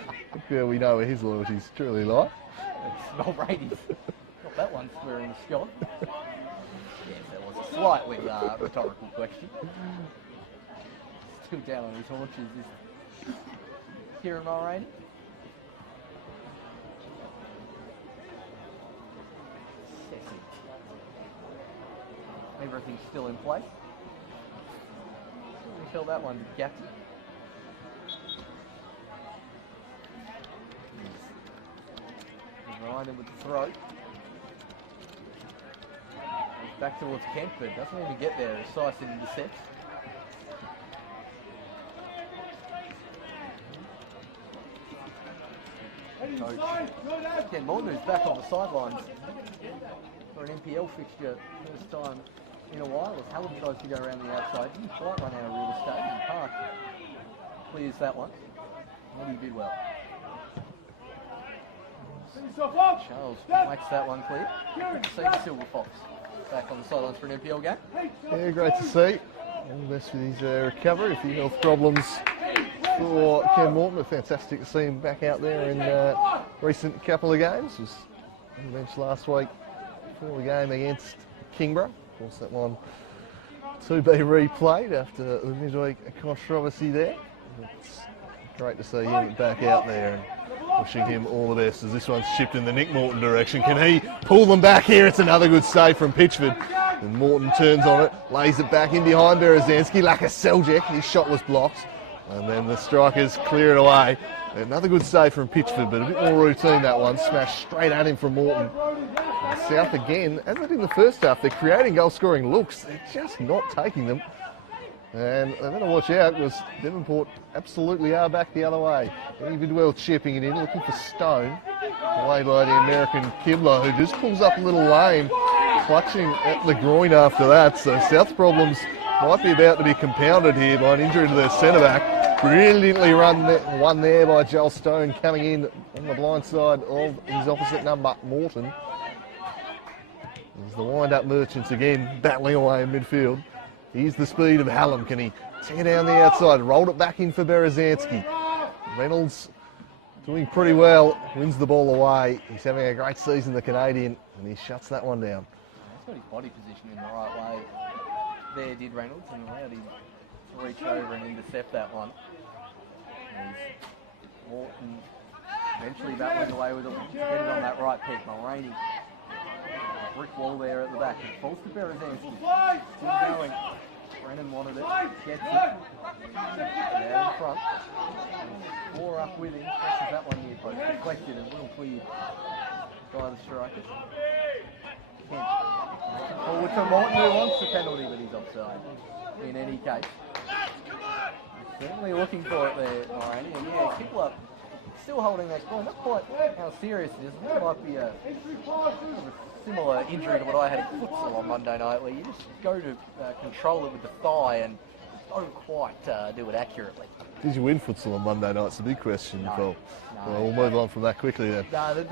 I think we know where his loyalties truly lie. It's Mulroney's. Not that one swearing Scott. Yes, that was a slightly rhetorical question. Still down on his haunches is Kieran Mulroney. Everything's still in place. We felt that one to Gatsby. Ryan with the throw. Back towards Kent, but doesn't even get there. Syson intercepts. Ken Morton, who's back on the sidelines for an NPL fixture, first time in a while, as Hallam tries to go around the outside. Didn't quite run out of real estate, and Park clears that one. Andy Bidwell. Charles makes that one clear. Good to see the Silver Fox back on the sidelines for an NPL game. Yeah, great to see. All the best with his recovery. A few health problems for Ken Morton, but fantastic to see him back out there in recent couple of games. Was on the bench last week for the game against Kingborough. Of course, that one to be replayed after the midweek controversy there. It's great to see him back out there and wishing him all the best as this one's chipped in the Nick Morton direction. Can he pull them back here? It's another good save from Pitchford. And Morton turns on it, lays it back in behind Berezinski like a Seljack. His shot was blocked. And then the Strikers clear it away. Another good save from Pitchford, but a bit more routine that one. Smashed straight at him from Morton. And South again, as they did in the first half, they're creating goal-scoring looks. They're just not taking them. And they better watch out because Devonport absolutely are back the other way. Eddie Bidwell chipping it in, looking for Stone. Away by the American Kibler, who just pulls up a little lame, clutching at the groin after that. So South's problems might be about to be compounded here by an injury to their centre-back. Brilliantly won there by Joel Stone, coming in on the blind side of his opposite number, Morton. There's the wind-up Merchants again, battling away in midfield. Here's the speed of Hallam. Can he take it down the outside? Rolled it back in for Berezanski. Reynolds doing pretty well, wins the ball away. He's having a great season, the Canadian, and he shuts that one down. He's got his body position in the right way. There did Reynolds, and allowed him to reach over and intercept that one. And Morton eventually battling away with it, get it on that right pick. Mulroney, a brick wall there at the back. It falls to Berezanski. Still going. Brennan wanted it, gets it. There in front. 4 up with him. Catches that one near post. Deflected and well cleared by the strikers. Kent. Forward to Morton, who wants the penalty, but he's offside. In any case. He's certainly looking for it there, Mulroney. And yeah, Kibler still holding that score. Not quite how serious it is. It might be a similar injury to what I had at futsal on Monday night, where you just go to control it with the thigh and don't quite do it accurately. Did you win futsal on Monday night? It's a big question, Nicole. No. Well, we'll move on from that quickly then. No, the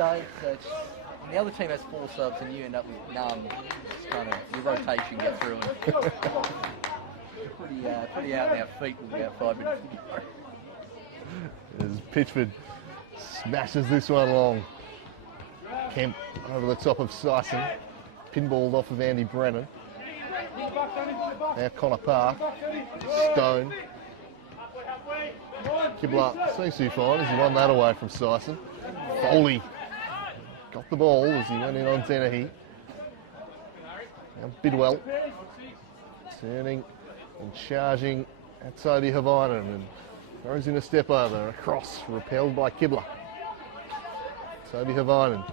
other team has 4 subs and you end up with none. It's kind of your rotation gets ruined. pretty out on our feet with about 5 minutes to go. As Pitchford smashes this one along. Kemp over the top of Sison. Pinballed off of Andy Brennan. Now Connor Park. Stone. Kibler seems to be fine as he won that away from Sison. Foley got the ball as he went in on Tenahi. Now Bidwell turning and charging at Toby Havainen and throws in a step over, across, repelled by Kibler. Toby Havainen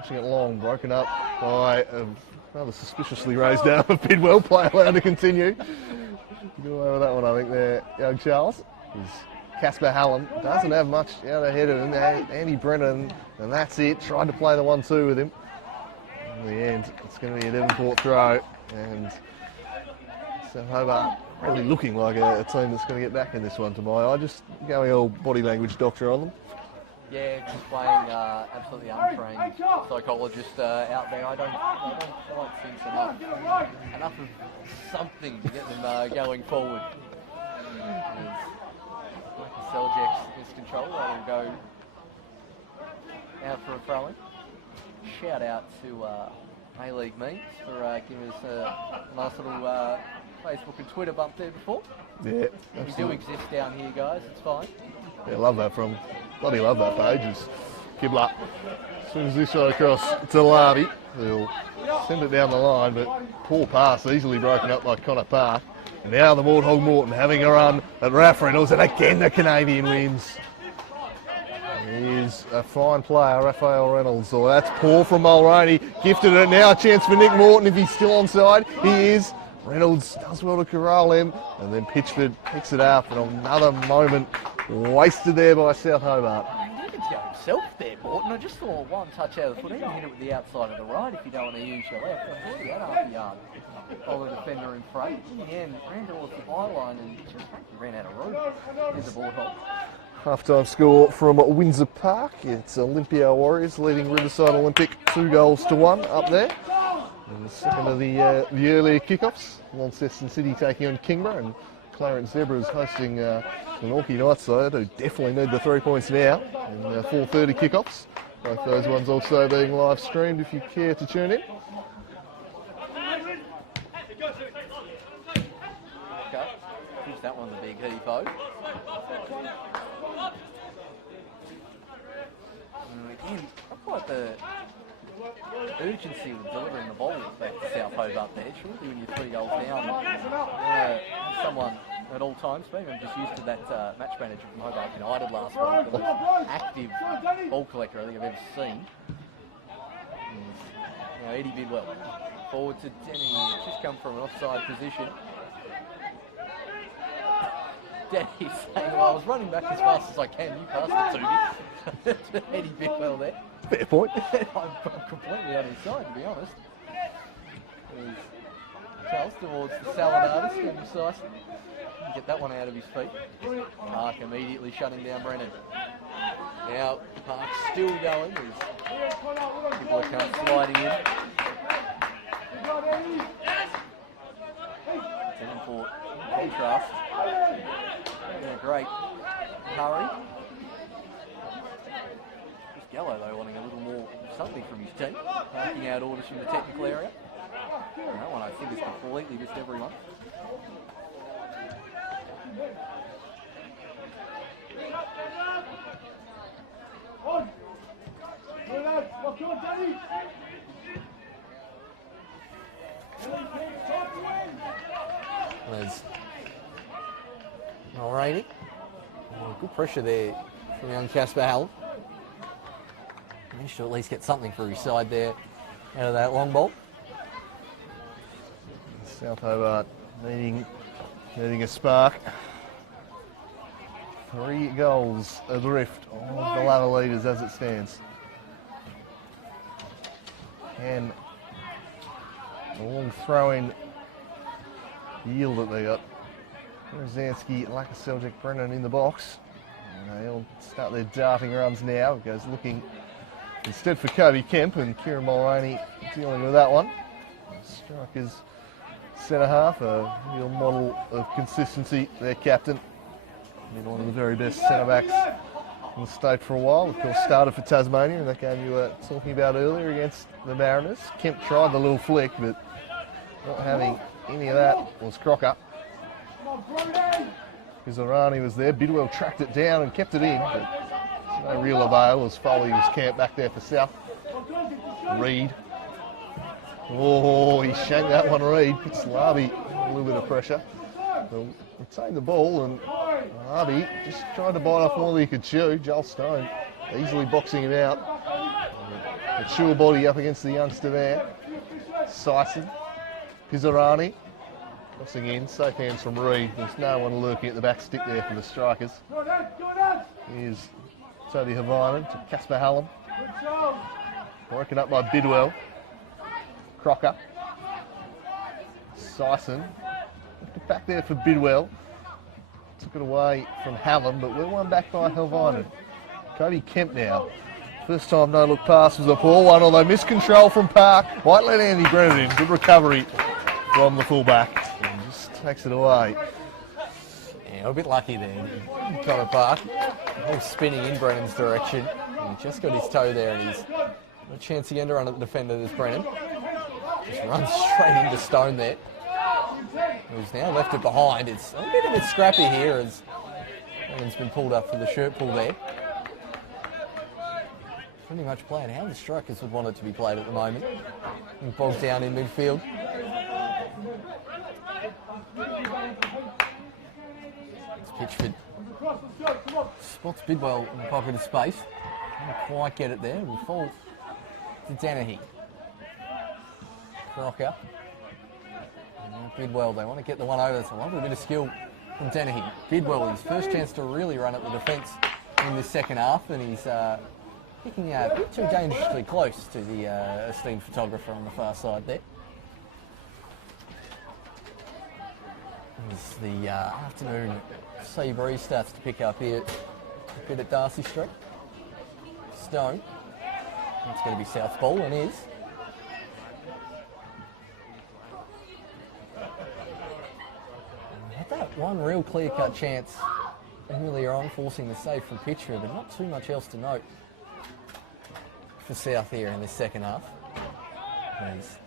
pushing it long, broken up by a rather suspiciously raised arm of Bidwell. Play allowed to continue. Get away with that one, I think, there, young Charles. Casper Hallam doesn't have much out ahead of him. Andy Brennan, and that's it. Tried to play the 1-2 with him. In the end, it's going to be a Devonport throw, and South Hobart really looking like a team that's going to get back in this one to my eye. Just going all body language doctor on them. Yeah, just playing absolutely untrained psychologist out there. I don't quite sense enough of something to get them going forward. Seljac's miscontrol, that will go out for a throw-in. Shout out to A-League Meets for giving us a nice little Facebook and Twitter bump there before. Yeah, we do exist down here, guys. It's fine. Yeah, love that from. Bloody love that page. Is Kibler. As soon as this shot across to Larby, he'll send it down the line, but poor pass, easily broken up by Connor Park. And now the Warthog Morton having a run at Ralph Reynolds, and again the Canadian wins. He's a fine player, Raphael Reynolds. Oh, that's poor from Mulroney. Gifted it now, a chance for Nick Morton if he's still onside. He is. Reynolds does well to corral him, and then Pitchford picks it up, and another moment wasted there by South Hobart. He didn't go himself there, Morton. I just saw one touch out of the foot. He can hit it with the outside of the right if you don't want to use your left. I thought he had half a yard of the defender in front. In the end, ran towards the byline and just frankly ran out of room. Here's the ball hole. Half-time score from Windsor Park. It's Olympia Warriors leading Riverside Olympic 2-1 up there. And the second of the earlier kickoffs. Launceston City taking on Kingborough, and Clarence Zebras hosting the Norkie Nightside, who definitely need the 3 points now. And 4:30 kickoffs. Both those ones also being live streamed if you care to tune in. Okay, gives that one the big heave-ho. Again, not quite the urgency with delivering the ball back to South Hobart there. Surely when you're 3 goals down, someone at all times, maybe I'm just used to that match manager from Hobart United last week, the most active ball collector I think I've ever seen. Now Eddie Bidwell, forward to Denny, just come from an offside position. Denny saying, well, I was running back as fast as I can, you passed it to me. Eddie Bidwell there. Fair point. I'm completely on his side, to be honest. Charles towards the salad artist, and Syson. Get that one out of his feet. Park immediately shutting down Brennan. Now Park's still going as people come sliding in. Devonport contrast. In a great hurry. Just Gallo though wanting a little more something from his team. Parking out orders from the technical area. And that one I think has completely missed everyone. There's alrighty. Good pressure there from young Casper Hall. Managed to at least get something for his side there out of that long ball. South Hobart needing a spark. 3 goals adrift of the ladder leaders as it stands. And a long throw-in yield that they got. Rosansky, Lakaseljic, Brennan in the box. And they'll start their darting runs now. It goes looking instead for Kobe Kemp, and Kieran Mulroney dealing with that one. Strikers centre half, a real model of consistency, their captain. Been one of the very best centre backs in the state for a while. Of course, started for Tasmania in that game you were talking about earlier against the Mariners. Kemp tried the little flick, but not having any of that was Crocker. Kizarani was there. Bidwell tracked it down and kept it in, but no real avail as Foley was camped back there for South. Reed. Oh, he shanked that one, Reed. Puts Larby a little bit of pressure. They'll retain the ball, and Larby just tried to bite off more than he could chew. Joel Stone easily boxing him out. Mature body up against the youngster there. Syson. Pizzarani. Crossing in. Safe hands from Reed. There's no one lurking at the back stick there for the strikers. Here's Toby Havainen to Casper Hallam. Broken up by Bidwell. Crocker. Syson. Back there for Bidwell. Took it away from Hallam, but we're one back by Havainen. Kobe Kemp now. First time no look pass was a poor one, although miscontrol from Park. Might let Andy Brennan in. Good recovery from the fullback. And just takes it away. Yeah, a bit lucky there. Connor Park. All spinning in Brennan's direction. He just got his toe there, and he's got a chance again to run at the defender, this Brennan. Just runs straight into Stone there. Who's now left it behind. It's a bit scrappy here as Brennan's been pulled up for the shirt pull there. Pretty much playing how the strikers would want it to be played at the moment. And bogged down in midfield. It's Pitchford. Spots Bidwell in the pocket of space. Can't quite get it there. Will fall to Dennehy. Crocker. Bidwell, they want to get the one over. That's a lovely bit of skill from Dennehy. Bidwell, his first chance to really run at the defence in the second half, and he's picking a bit too dangerously close to the esteemed photographer on the far side there. As the afternoon sea breeze starts to pick up here a bit at Darcy Street. Stone. It's going to be South ball, and is. Had that one real clear-cut chance earlier on, forcing the save from Pitcher, but not too much else to note for South here in the second half. There's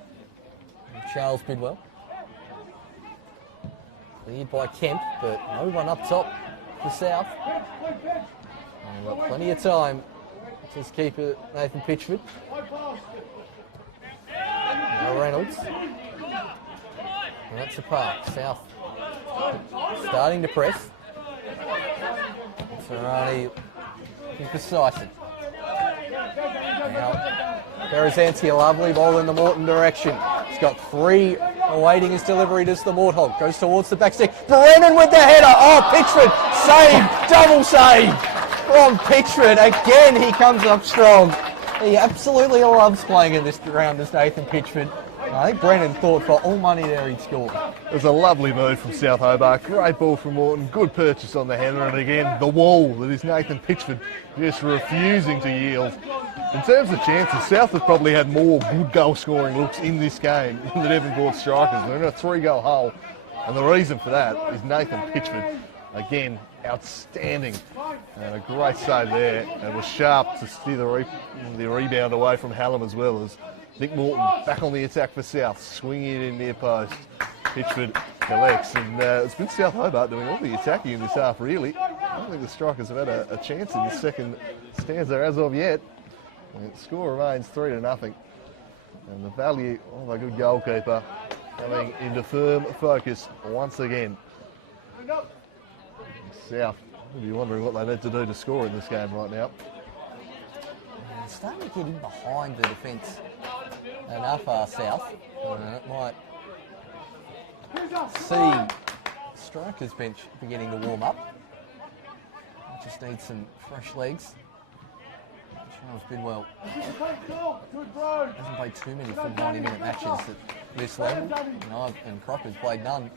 Charles Bidwell. Lead by Kemp, but no one up top for South. And we've got plenty of time. Just keep it, Nathan Pitchford. Reynolds. And that's the park. South starting to press. Serrani looking for Syson. Now, Berezanski, a lovely ball in the Morton direction. He's got 3 awaiting his delivery to the Morthog. Goes towards the back stick. Brennan with the header. Oh, Pitchford, save, double save from Pitchford. Again, he comes up strong. He absolutely loves playing in this round, this Nathan Pitchford. I think Brennan thought for all money there he'd score. It was a lovely move from South Hobart. Great ball from Morton. Good purchase on the header. And again, the wall that is Nathan Pitchford just refusing to yield. In terms of chances, South have probably had more good goal scoring looks in this game than the Devonport Strikers. They're in a 3-goal hole. And the reason for that is Nathan Pitchford. Again, outstanding. And a great save there. And it was sharp to steer the rebound away from Hallam as well as Nick Morton back on the attack for South, swinging it in near post. Pitchford collects, and it's been South Hobart doing all the attacking in this half, really. I don't think the Strikers have had a chance in this second stanza as of yet. And the score remains 3-0. And the value of a good goalkeeper coming into firm focus once again. South will be wondering what they need to do to score in this game right now. They're starting to get in behind the defence enough South. It might see Strikers bench beginning to warm up. Just need some fresh legs. Charles Bidwell hasn't played too many full 90-minute matches at this level, and Crocker's played none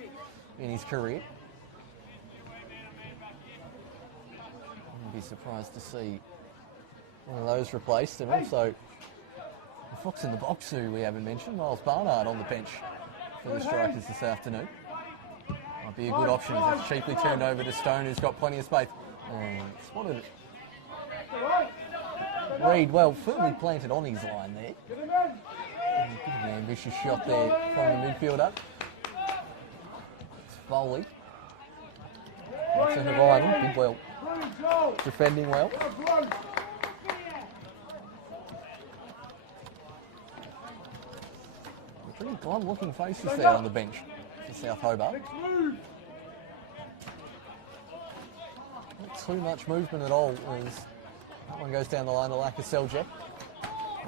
in his career. I wouldn't be surprised to see one of those replaced, and also the Fox in the box who we haven't mentioned, Miles Barnard on the bench for the Strikers this afternoon. Might be a good option as it's cheaply turned over to Stone, who's got plenty of space. And spotted it. Reid, well, firmly planted on his line there. An ambitious shot there from the midfielder. It's Foley. It's a Hawaiian, Bidwell defending well. Pretty glum looking faces there on the bench for South Hobart. Not too much movement at all as that one goes down the line to Lakaselja.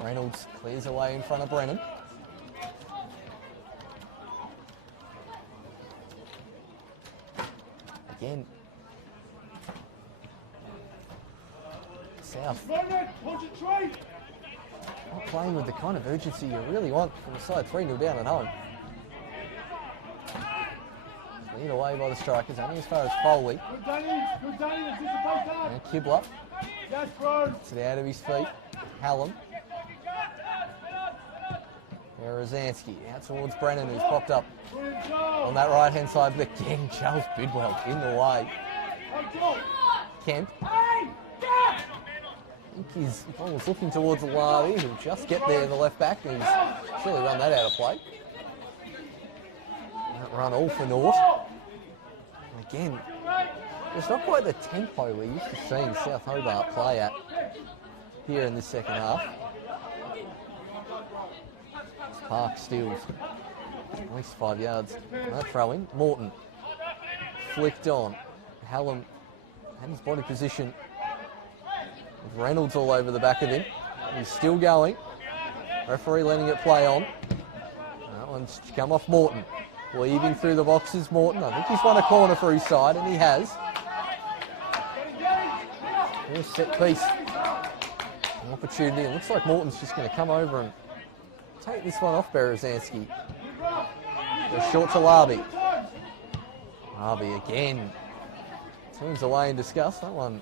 Reynolds clears away in front of Brennan. Again. South. Not playing with the kind of urgency you really want from the side 3-0 down at home. Lead away by the Strikers, only as far as Foley. And Kibler. Gets it out of his feet. Hallam. Berezanski out towards Brennan, who's popped up on that right-hand side. But again, Charles Bidwell in the way. Kemp. I think he's almost looking towards Lardy, who'll just get there in the left back, who's surely run that out of play. That run all for naught. And again, it's not quite the tempo we're used to seeing South Hobart play at here in this second half. Park steals at least 5 yards. That throw in. Morton flicked on. Hallam had his body position. With Reynolds all over the back of him. He's still going. Referee letting it play on. That one's come off Morton. Weaving through the boxes, Morton. I think he's won a corner for his side, and he has. Here's set piece. An opportunity. It looks like Morton's just going to come over and take this one off Berezanski. Goes short to Larby. Larby again. Turns away in disgust. That one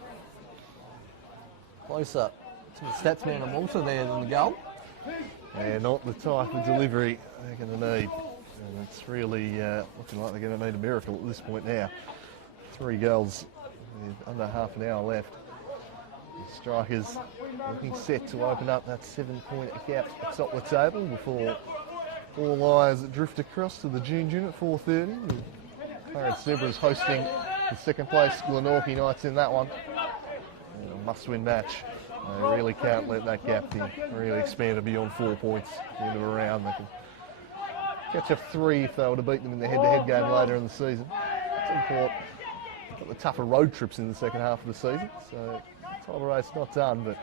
closer to the stats man of Malta there than the goal. And not the type of delivery they're going to need. And it's really looking like they're going to need a miracle at this point now. 3 goals with under half an hour left. The Strikers looking set to open up that 7-point gap atop the table before all eyes drift across to the June June at 4:30. Clarence Zebras hosting the second place Glenorchy Knights in that one. And a must-win match. They really can't let that gap be really expanded beyond 4 points at the end of a round. They can catch a 3 if they were to beat them in the head-to-head game later in the season. Devonport got the tougher road trips in the second half of the season, so title race not done, but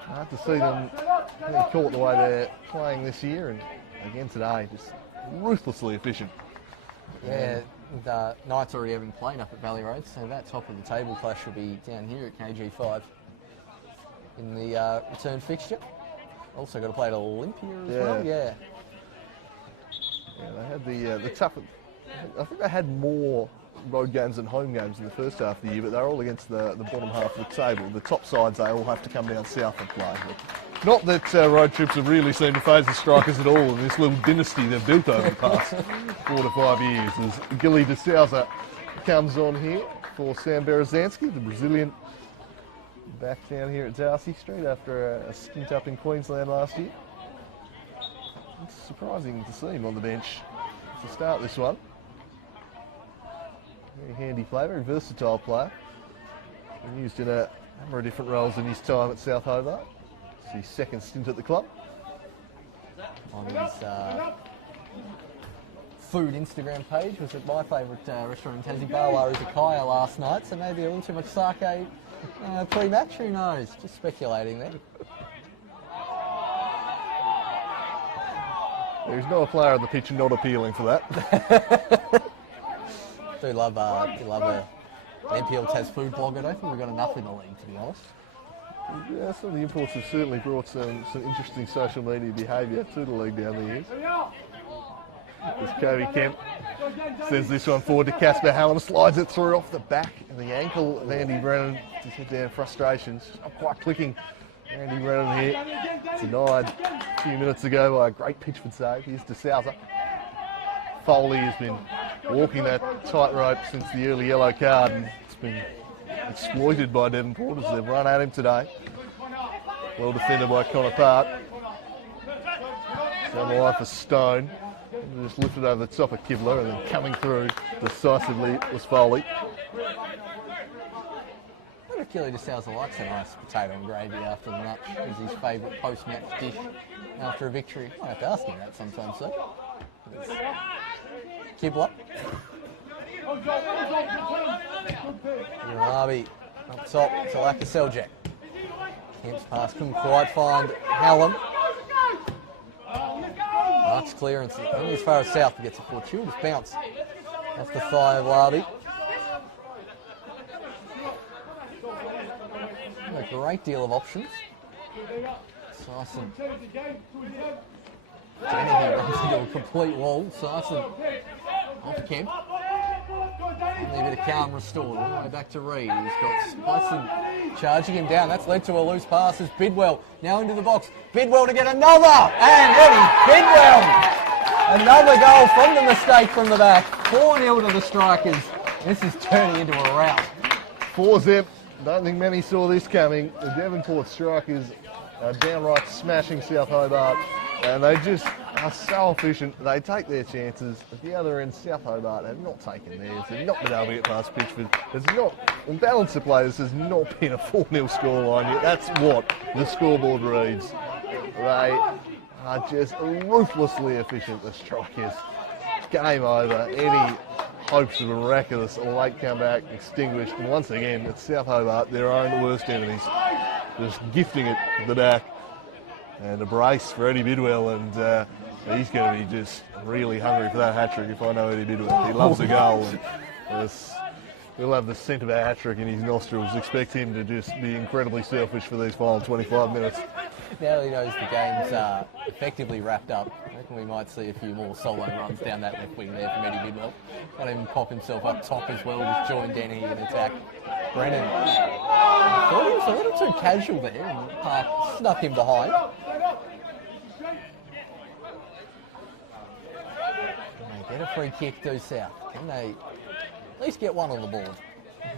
hard to see them getting caught the way they're playing this year, and again today, just ruthlessly efficient. Yeah, the Knights already having played up at Valley Road, so that top of the table clash will be down here at KG5 in the return fixture. Also got to play at Olympia as well, yeah. Yeah, they had the tougher. I think they had more road games than home games in the first half of the year, but they're all against the bottom half of the table. The top sides, they all have to come down south and play. But not that road trips have really seemed to phase the Strikers at all in this little dynasty they've built over the past 4 to 5 years. As Gilly de Souza comes on here for Sam Berezanski, the Brazilian, back down here at Darcy Street after a stint up in Queensland last year. It's surprising to see him on the bench to start this one. Very handy player, very versatile player. Been used in a number of different roles in his time at South Hobart. It's his second stint at the club. On his food Instagram page was at my favourite restaurant in Tassie, Barwar Izakaya last night, so maybe a little too much sake pre-match, who knows? Just speculating there. There's not a player on the pitch not appealing for that. Do love an NPL Tas food blog. I don't think we've got enough in the league, to be honest. Yeah, some of the imports have certainly brought some interesting social media behaviour to the league down the years. As Covey Kemp sends this one forward to Casper Hallam, slides it through off the back and the ankle of Andy Brennan. Just hit down frustrations, not quite clicking. Andy Brennan here, denied a few minutes ago by a great Pitchford save. Here's de Souza. Foley has been walking that tightrope since the early yellow card, and it's been exploited by Devonport as they've run at him today. Well defended by Connor Part. Down the line for Stone. Just lifted over the top of Kibler, and then coming through decisively was Foley. Gilly de Souza likes a nice potato and gravy after the match. It's his favourite post-match dish after a victory. I have to ask him that sometimes, though. Kibler. Urabi up top to Lakaseljak. Kemp's pass couldn't quite find Hallam. Mark's clearance only as far as south to get a fortuitous bounce off the thigh of Larby. A great deal of options. Syson. Dennehy runs into a complete wall. Syson off Kemp. And a bit of calm restored. All the way back to Reid. He's got Syson charging him down. That's led to a loose pass as Bidwell now into the box. Bidwell to get another! And Eddie Bidwell! Another goal from the mistake from the back. 4-0 to the Strikers. This is turning into a rout. 4-0. Don't think many saw this coming. The Devonport Strikers are downright smashing South Hobart, and they just are so efficient. They take their chances. At the other end, South Hobart have not taken theirs. They've not been able to get past Pitchford. It's not, on balance of play, this has not been a 4-0 scoreline yet. That's what the scoreboard reads. They are just ruthlessly efficient, the Strikers. Game over. Any hopes of a miraculous late comeback extinguished, and once again it's South Hobart, their own worst enemies, just gifting it to the back. And a brace for Eddie Bidwell, and he's going to be just really hungry for that hat-trick if I know Eddie Bidwell. He loves a goal, and he'll have the scent of a hat-trick in his nostrils. Expect him to just be incredibly selfish for these final 25 minutes. Now he knows the game's effectively wrapped up. I reckon we might see a few more solo runs down that left wing there from Eddie Bidwell. Might even pop himself up top as well, just join Denny in attack. Brennan, I thought he was a little too casual there, and Park snuck him behind. Can they get a free kick due south? Can they at least get one on the board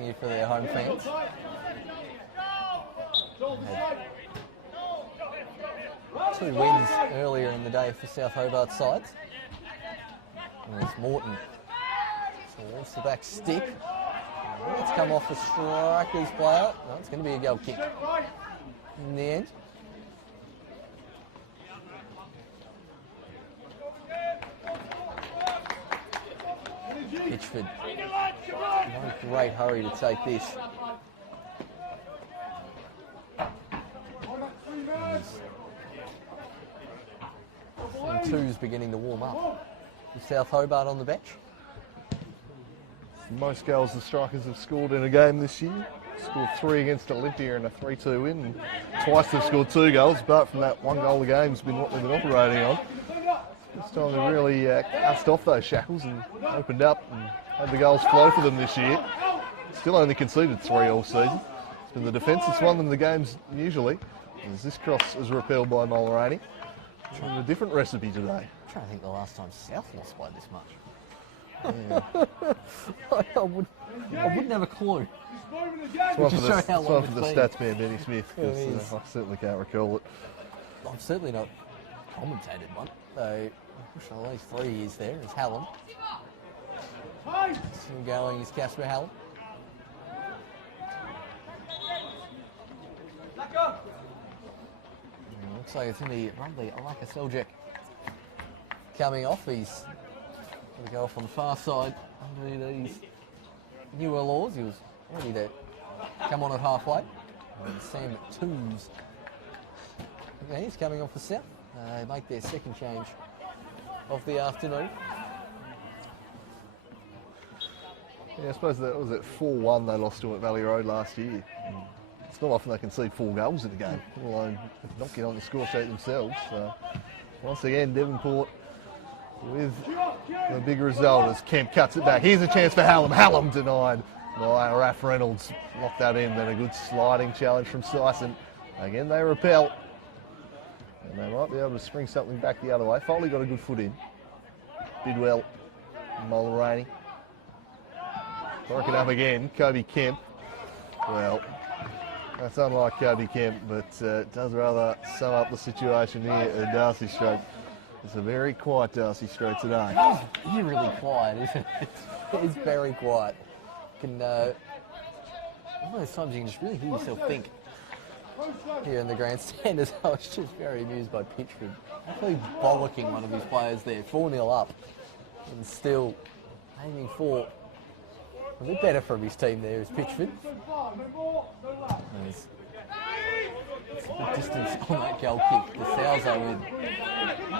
here for their home fans? Two wins earlier in the day for South Hobart sides. And there's Morton. So there's the back stick. Let's come off the Strikers player. No, it's going to be a goal kick in the end. Pitchford. No great hurry to take this. And two's beginning to warm up. With South Hobart on the bench. Most goals the Strikers have scored in a game this year. Scored 3 against Olympia in a 3-2 win. And twice they've scored 2 goals, but from that 1 goal a game has been what they've been operating on. This time they really cast off those shackles and opened up and had the goals flow for them this year. Still only conceded 3 all season. It's been the defence that's won them the games usually. As this cross is repelled by Mulroney. Trying a different recipe today. I'm trying to think the last time South lost by this much. Yeah. I wouldn't have a clue. It's one for the stats man, Benny Smith, It because is. I certainly can't recall it. I've certainly not commentated one, though at least 3 years there is Hallam. Still going is Casper Hallam. Looks like it's going to be probably Alaka Seljuk coming off. He's going to go off on the far side under these newer laws. He was ready to come on at halfway. And Sam Toombs, okay, he's coming off for South. They make their second change of the afternoon. Yeah, I suppose that was at 4-1 they lost to at Valley Road last year. It's not often they concede 4 goals in a game, let alone not get on the score sheet themselves. So once again, Devonport with the big result as Kemp cuts it back. Here's a chance for Hallam. Hallam denied by Raph Reynolds. Locked that in. Then a good sliding challenge from Syson. Again, they repel. And they might be able to spring something back the other way. Foley got a good foot in. Bidwell, Mulroney. Broken up again. Kobe Kemp. Well, that's unlike Kobe Kemp, but it does rather sum up the situation here at Darcy Street. It's a very quiet Darcy Street today. It's eerily quiet, isn't it? It's very quiet. One of those times you can just really hear yourself think here in the grandstand. As I was just very amused by Pitchford actually bollocking one of his players there, 4-0 up, and still aiming for a bit better from his team there is Pitchford. There's a good distance on that goal kick. The Salzo with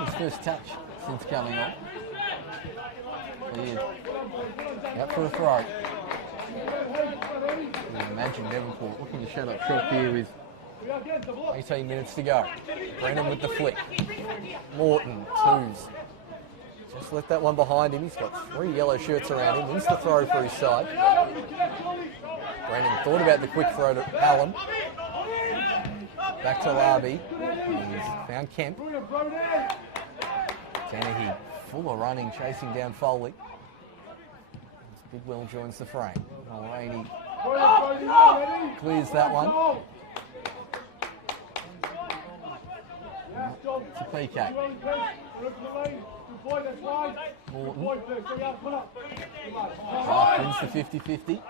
his first touch since coming on. Cleared. Out for a throw. You can imagine Devonport looking to shut up shop here with 18 minutes to go. Brennan with the flick. Morton, twos. Just left that one behind him. He's got 3 yellow shirts around him. Wins the throw for his side. Brennan thought about the quick throw to Hallam. Back to Larby. He's found Kemp. Dennehy full of running, chasing down Foley. Bigwell joins the frame. Mulroney clears that one. To PK. Morton. Clark wins the 50-50.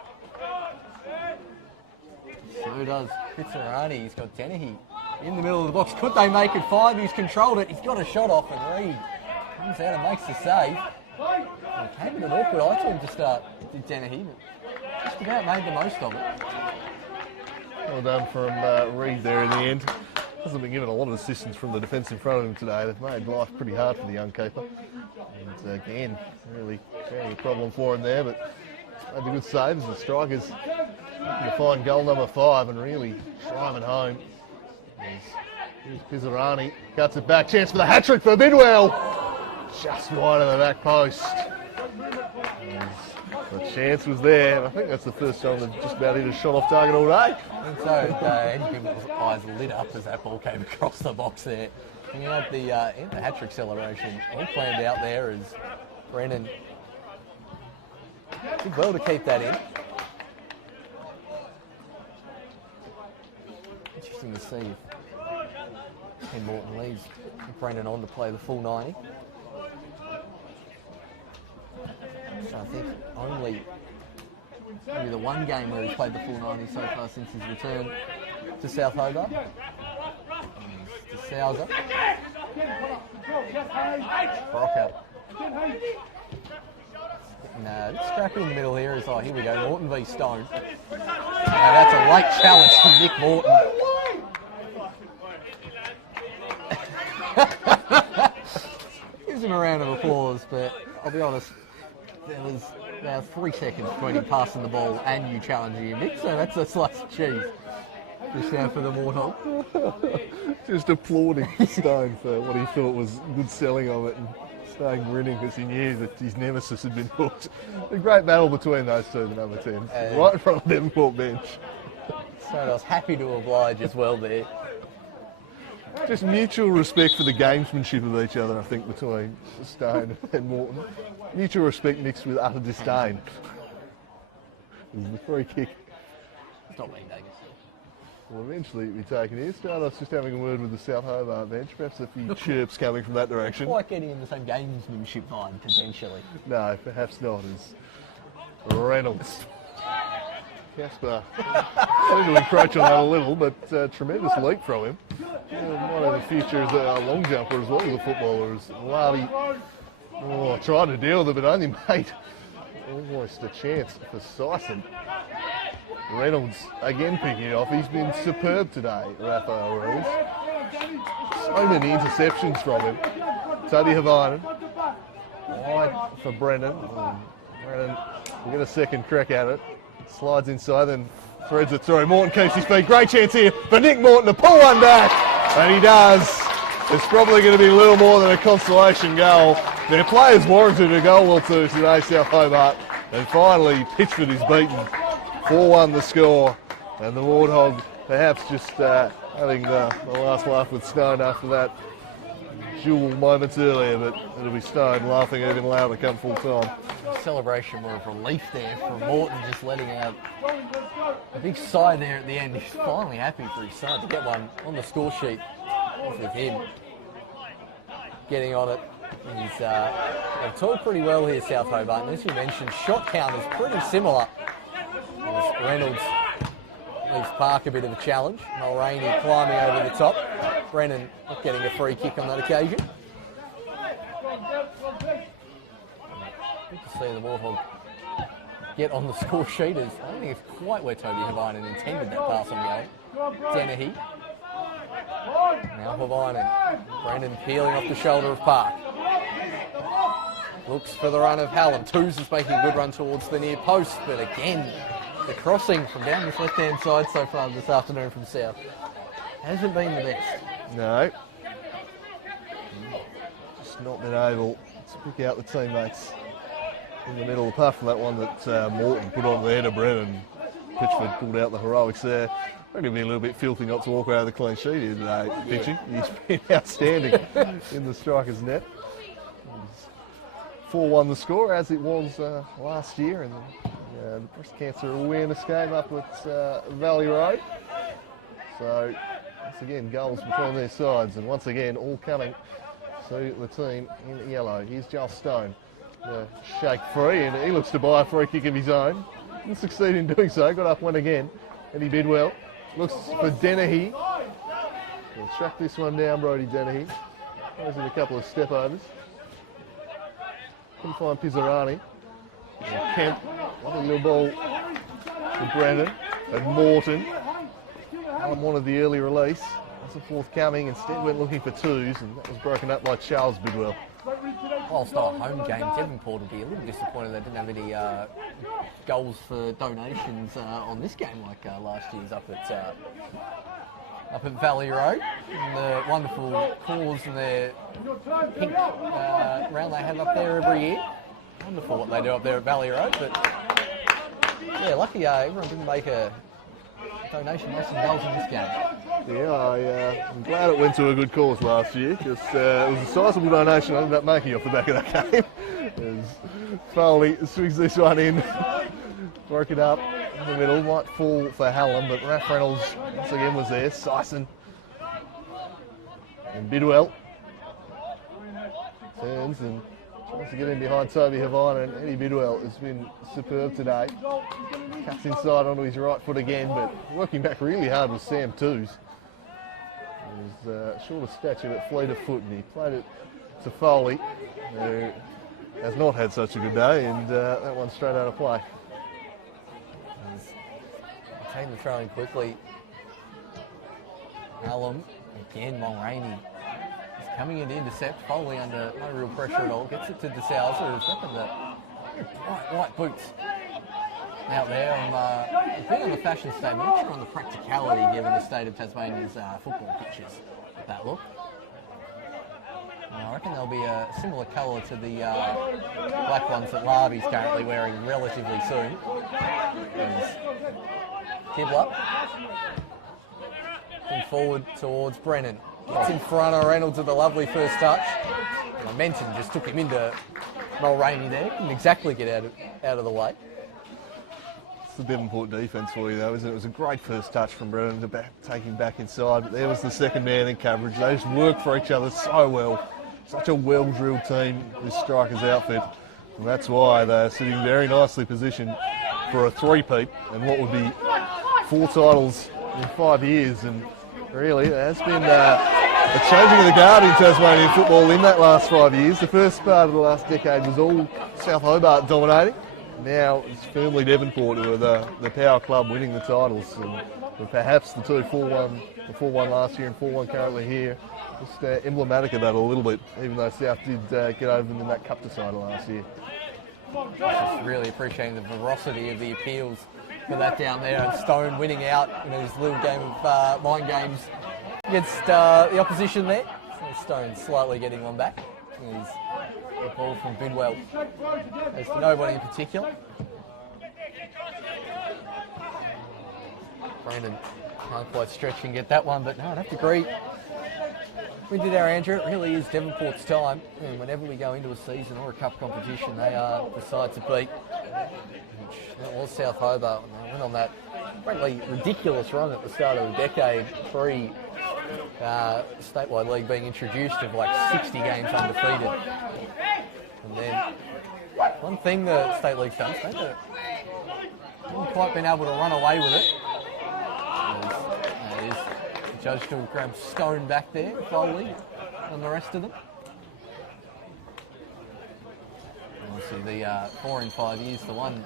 So does Pizzarani. He's got Dennehy in the middle of the box. Could they make it 5? He's controlled it. He's got a shot off, and Reed comes out and makes the save. It came in an awkward eye to him to start, did Dennehy, but just about made the most of it. Well done from Reed there in the end. Hasn't been given a lot of assistance from the defence in front of him today. They've made life pretty hard for the young keeper. And again, really creating a problem for him there, but made the good saves. The Strikers looking to find goal number 5 and really driving home. Here's Pizzarani, cuts it back, chance for the hat-trick for Bidwell. Just wide of the back post. The chance was there. I think that's the first time they've just about hit a shot off target all day. And so Andy Bimble's eyes lit up as that ball came across the box there. He had the hat-trick celebration all planned out there as Brennan did well to keep that in. Interesting to see if Ken Morton leaves Brennan on to play the full 90. So I think only maybe the one game where he's played the full 90 so far since his return to South Hobart. To Souser. Brocker. And scrappy in the middle here is, oh, here we go, Morton v Stone. That's a late challenge from Nick Morton. Gives him a round of applause, but I'll be honest, there was about 3 seconds between him passing the ball and you challenging him, Nick, so that's a slice of cheese. Just now for the Warthog. Just applauding Stone for what he thought was good selling of it, and Stone grinning because he knew that his nemesis had been hooked. A great battle between those two, the number 10, right in front of the Devonport bench. So I was happy to oblige as well there. Just mutual respect for the gamesmanship of each other, I think, between Stone and Morton. Mutual respect mixed with utter disdain. The free kick. It's not being taken. Will eventually be taken here. Stardust just having a word with the South Hobart bench. Perhaps a few chirps coming from that direction. Quite getting in the same gamesmanship vibe, potentially. No, perhaps not. As Reynolds. Casper seemed to encroach on that a little, but tremendous leap from him. Might have a future as a long jumper as well as a footballer. As Lardy tried to deal with it, but only made almost a chance for Sison. Reynolds again picking it off. He's been superb today, Raphael Reynolds. So many interceptions from him. Toby Havainen. Wide for Brennan. Brennan will get a second crack at it. Slides inside and threads it through. Morton keeps his feet. Great chance here for Nick Morton to pull one back. And he does. It's probably going to be a little more than a consolation goal. Their players warranted a goal or two today, South Hobart. And finally, Pitchford is beaten. 4-1 the score, and the Warthog perhaps just having the last laugh with Stone after that duel moments earlier, but it'll be Stone laughing even louder come full time. Celebration more of relief there from Morton, just letting out a big sigh there at the end. He's finally happy for his son to get one on the score sheet with him getting on it. They've talked pretty well here, South Hobart, and as you mentioned, shot count is pretty similar. Reynolds leaves Park a bit of a challenge. Mulroney climbing over the top. Brennan not getting a free kick on that occasion. Good to see the Warthog get on the score sheet. I don't think it's quite where Toby Havainen intended that pass on goal. Dennehy. Now Havainen. Brennan peeling off the shoulder of Park. Looks for the run of Hallam. Twos is making a good run towards the near post, but again, the crossing from down this left-hand side so far this afternoon from South hasn't been the best. No. Just not been able to pick out the teammates in the middle, apart from that one that Morton put on the head of Brennan. Pitchford pulled out the heroics there. Going to be a little bit filthy not to walk out of the clean sheet here today, Pitchy. He's been outstanding in the striker's net. 4-1 the score, as it was last year, and the breast cancer awareness game up at Valley Road. So, once again, goals between their sides, and once again, all coming to the team in yellow. Here's Joel Stone, the shake free, and he looks to buy a free kick of his own. Didn't succeed in doing so, got up one again, and he bid well. Looks for Dennehy. He'll track this one down, Brodie Dennehy. Throws in a couple of step overs. Couldn't find Pizzarani. And Kemp, lovely little ball to Brennan and Morton. Allen wanted the early release. Wasn't forthcoming, instead went looking for twos, and that was broken up by Charles Bidwell. Whilst our home game, Devonport would be a little disappointed they didn't have any goals for donations on this game like last year's up at Valley Road. And the wonderful cause and their pink round they have up there every year. Wonderful what they do up there at Valley Road, but yeah, lucky everyone didn't make a donation, make some goals in this game. Yeah, I'm glad it went to a good cause last year, because it was a sizable donation I ended up making off the back of that game. As Foley swings this one in, broke it up in the middle, might fall for Hallam, but Raph Reynolds once again was there. Sison and Bidwell turns and tries to get in behind Toby Havainen, and Eddie Bidwell has been superb today. Cuts inside onto his right foot again, but working back really hard was Sam Twos. He was short of stature but fleet of foot, and he played it to Foley, who has not had such a good day, and that one's straight out of play. Taking the throw in quickly. Alum, again Mulroney. He's coming in to intercept, Foley under no real pressure at all. Gets it to DeSalza, who's up in the white boots out there. I'm big on the fashion statement, not sure on the practicality given the state of Tasmania's football pitches with that look. And I reckon there'll be a similar colour to the black ones that Larby's currently wearing relatively soon. Kibler looking forward towards Brennan. Gets in front of Reynolds with a lovely first touch. Momentum just took him into Mulroney there. Didn't exactly get out of the way. It's the Devonport defence for you, though, isn't it? It was a great first touch from Brennan to take him back inside. But there was the second man in coverage. They just work for each other so well. Such a well-drilled team, this Strikers outfit. And that's why they're sitting very nicely positioned for a three-peat and what would be 4 titles in 5 years. And really, there has been a changing of the guard in Tasmanian football in that last 5 years. The first part of the last decade was all South Hobart dominating. Now it's firmly Devonport who are the power club winning the titles. And perhaps the 4-1 last year and 4-1 currently here, just emblematic of that a little bit, even though South did get over them in that cup decider last year. Just really appreciating the veracity of the appeals for that down there, and Stone winning out in his little game of mind games against the opposition there. So Stone slightly getting one back. He's a ball from Bidwell as to nobody in particular. Brandon can't quite stretch and get that one, but no, I'd have to agree. We did our Andrew, it really is Devonport's time, and whenever we go into a season or a cup competition, they are the side to beat. That was South Hobart, and they went on that frankly ridiculous run at the start of the decade, pre statewide league being introduced, of like 60 games undefeated. And then one thing the state league's done, they haven't quite been able to run away with it. The judge still grabs Stone back there, Foley and the rest of them. Obviously the 4 in 5 years, the one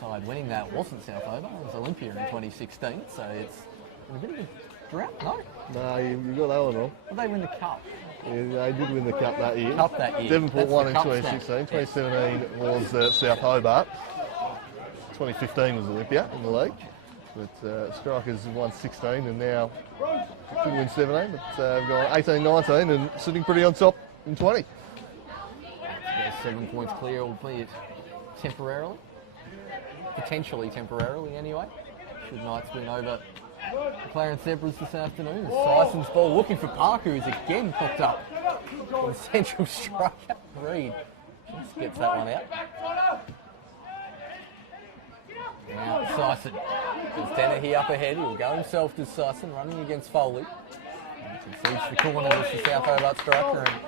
side winning that wasn't South Hobart, it was Olympia in 2016, so it's a bit of a drought, no? No, you got that one wrong. Did they win the cup? Yeah, they did win the cup that year. Cup that year. Devonport won in cup 2016. 2017 was South Hobart. 2015 was Olympia in the league. But Strikers have won 16 and now could win 17, but they've gone 18-19 and sitting pretty on top in 20. Yeah, 7 points clear, albeit temporarily. Potentially temporarily anyway. Should Knights win over Clarence Zebras this afternoon. Syson's ball looking for Parker, who's again popped up on central striker. Reed just gets that one out. Now Syson, there's Dennehy up ahead, he'll go himself to Syson, running against Foley. Concedes the corner with the South Hobart striker, and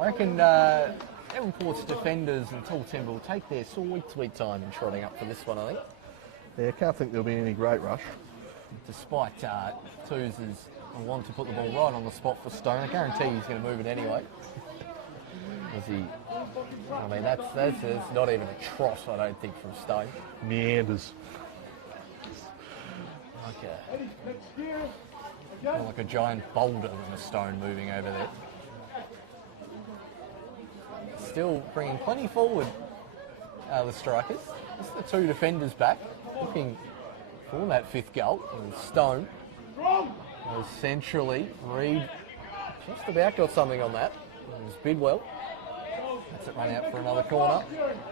I reckon Devonport's defenders and Tall Timber will take their sweet time in trotting up for this one, I think. Yeah, I can't think there'll be any great rush. Despite Twos' want to put the ball right on the spot for Stone, I guarantee he's going to move it anyway. I mean, that's not even a trot, I don't think, from Stone. Meanders. Like a giant boulder than a stone moving over there. Still bringing plenty forward, the Strikers. Just the 2 defenders back, looking for that 5th goal. And Stone was centrally. Reed just about got something on that. It was Bidwell. That's it, run out for another corner.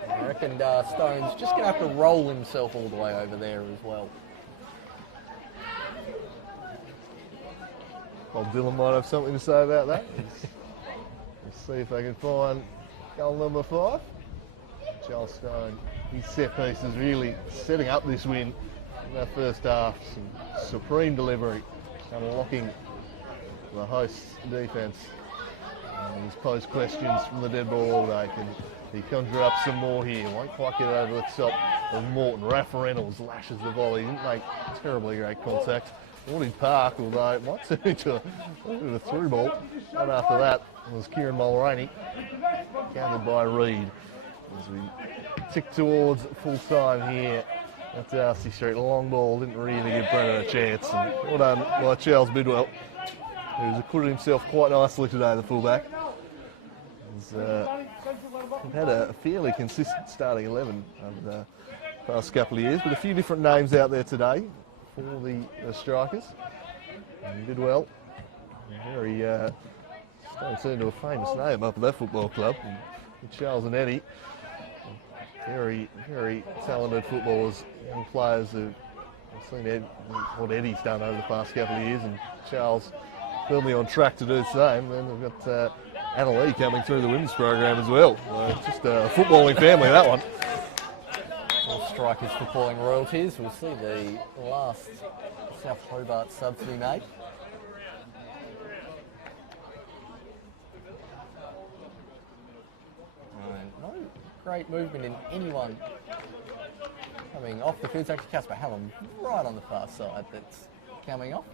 I reckon Stone's just going to have to roll himself all the way over there as well. Bob Dylan might have something to say about that. Let's see if I can find goal number 5. Charles Stone, his set piece is really setting up this win in that first half. Some supreme delivery, unlocking the host's defence. He's posed questions from the dead ball all day. Can he conjure up some more here? Won't quite get over the top of Morton. Rafa Reynolds lashes the volley. Didn't make terribly great contact. Morty Park, although it might turn into a through ball. And after that, was Kieran Mulroney, countered by Reed. As we tick towards full time here at Darcy Street. A long ball didn't really give Brennan a chance. And well done by Charles Bidwell, who's acquitted himself quite nicely today, the fullback. He's had a fairly consistent starting 11 over the past couple of years, but a few different names out there today for the strikers. And Bidwell, very starting to a famous name up at that football club. And Charles and Eddie, very, very talented footballers, young players who have seen what Eddie's done over the past couple of years, and Charles firmly on track to do the same. And we've got Anna Lee coming through the women's program as well. Just a footballing family, that one. All strikers footballing royalties. We'll see the last South Hobart sub to be made. No great movement in anyone coming off the field. It's actually Casper Hallam right on the far side that's coming off.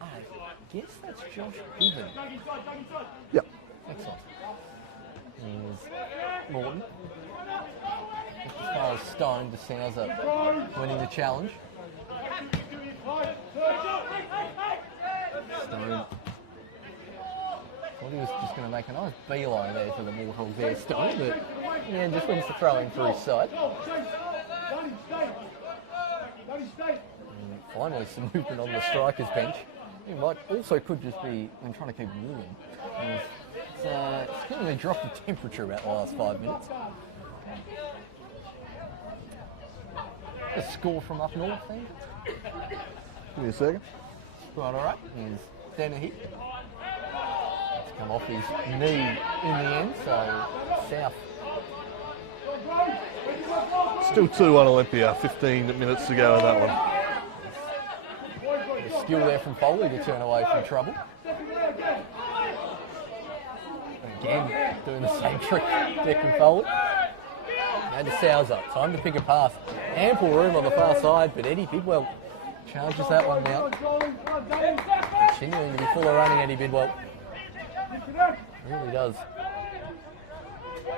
I guess that's Josh Gibbon. Yep. Excellent. Here's Morton. As far as Stone, the Souser winning the challenge. Stone. Thought he was just going to make a nice beeline there for the Bulldogs there, Stone, but yeah, just wins the throw in for his side. And finally, some movement on the strikers bench. It might also could just be them trying to keep warm. It's certainly dropped the temperature about the last 5 minutes. A score from up north then. Give me a second. Right, all right. Here's Dennehy. It's come off his knee in the end, so South. Still 2-1 Olympia, 15 minutes to go in that one. The skill there from Foley to turn away from trouble. Again, doing the same trick, Declan Foley. And to Souser, time to pick a pass. Ample room on the far side, but Eddie Bidwell charges that one now. Continuing to be full of running, Eddie Bidwell. Really does.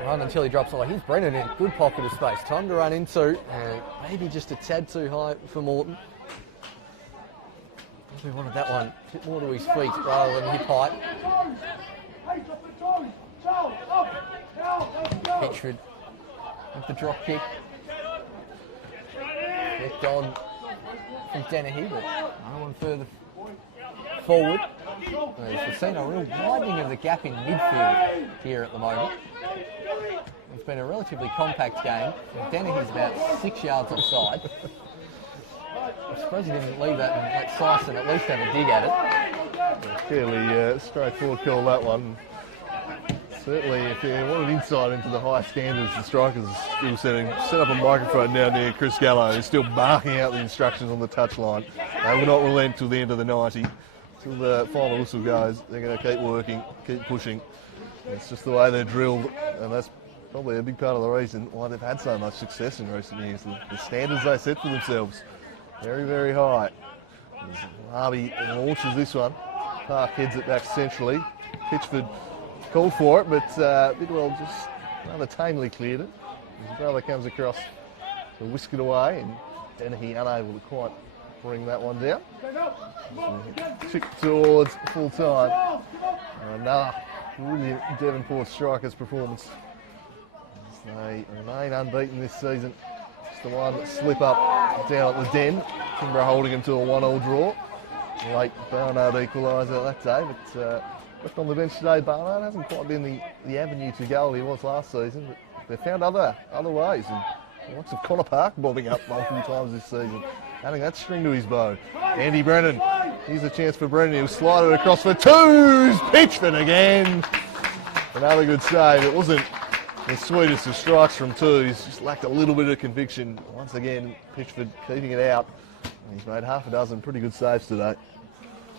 Run until he drops away. Here's Brennan in good pocket of space. Time to run into, maybe just a tad too high for Morton. We wanted that one a bit more to his feet rather than hip height. Pitchford with the drop kick. Left on from Dennehy, but no one further forward. We've seen a real widening of the gap in midfield here at the moment. It's been a relatively compact game. Dennehy's about 6 yards offside. I suppose he didn't leave that and let Sison at least have a dig at it. Fairly straightforward call, that one. Certainly, if you wanted insight into the high standards the strikers are still setting, set up a microphone down near Chris Gallo, who's still barking out the instructions on the touchline. They will not relent till the end of the 90. Till the final whistle goes, they're going to keep working, keep pushing. It's just the way they're drilled, and that's probably a big part of the reason why they've had so much success in recent years. The standards they set for themselves, very, very high. Harvey launches this one. Park heads it back centrally. Pitchford called for it, but Bidwell just rather tamely cleared it. His brother comes across to whisk it away, and Dennehy unable to quite bring that one down. Tick towards full time. Another brilliant Devonport strikers performance. As they remain unbeaten this season. Just the one slip up down at the Den. Kimbrough holding him to a 1-1 draw. Late Barnard equaliser that day, but left on the bench today. Barnard hasn't quite been the avenue to goal he was last season, but they've found other ways. And the likes of Connor Park bobbing up multiple times this season, adding that string to his bow. Andy Brennan, here's a chance for Brennan. He'll slide it across for twos. Pitchford again. Another good save. It wasn't the sweetest of strikes from twos, just lacked a little bit of conviction. Once again, Pitchford keeping it out. He's made half a dozen pretty good saves today.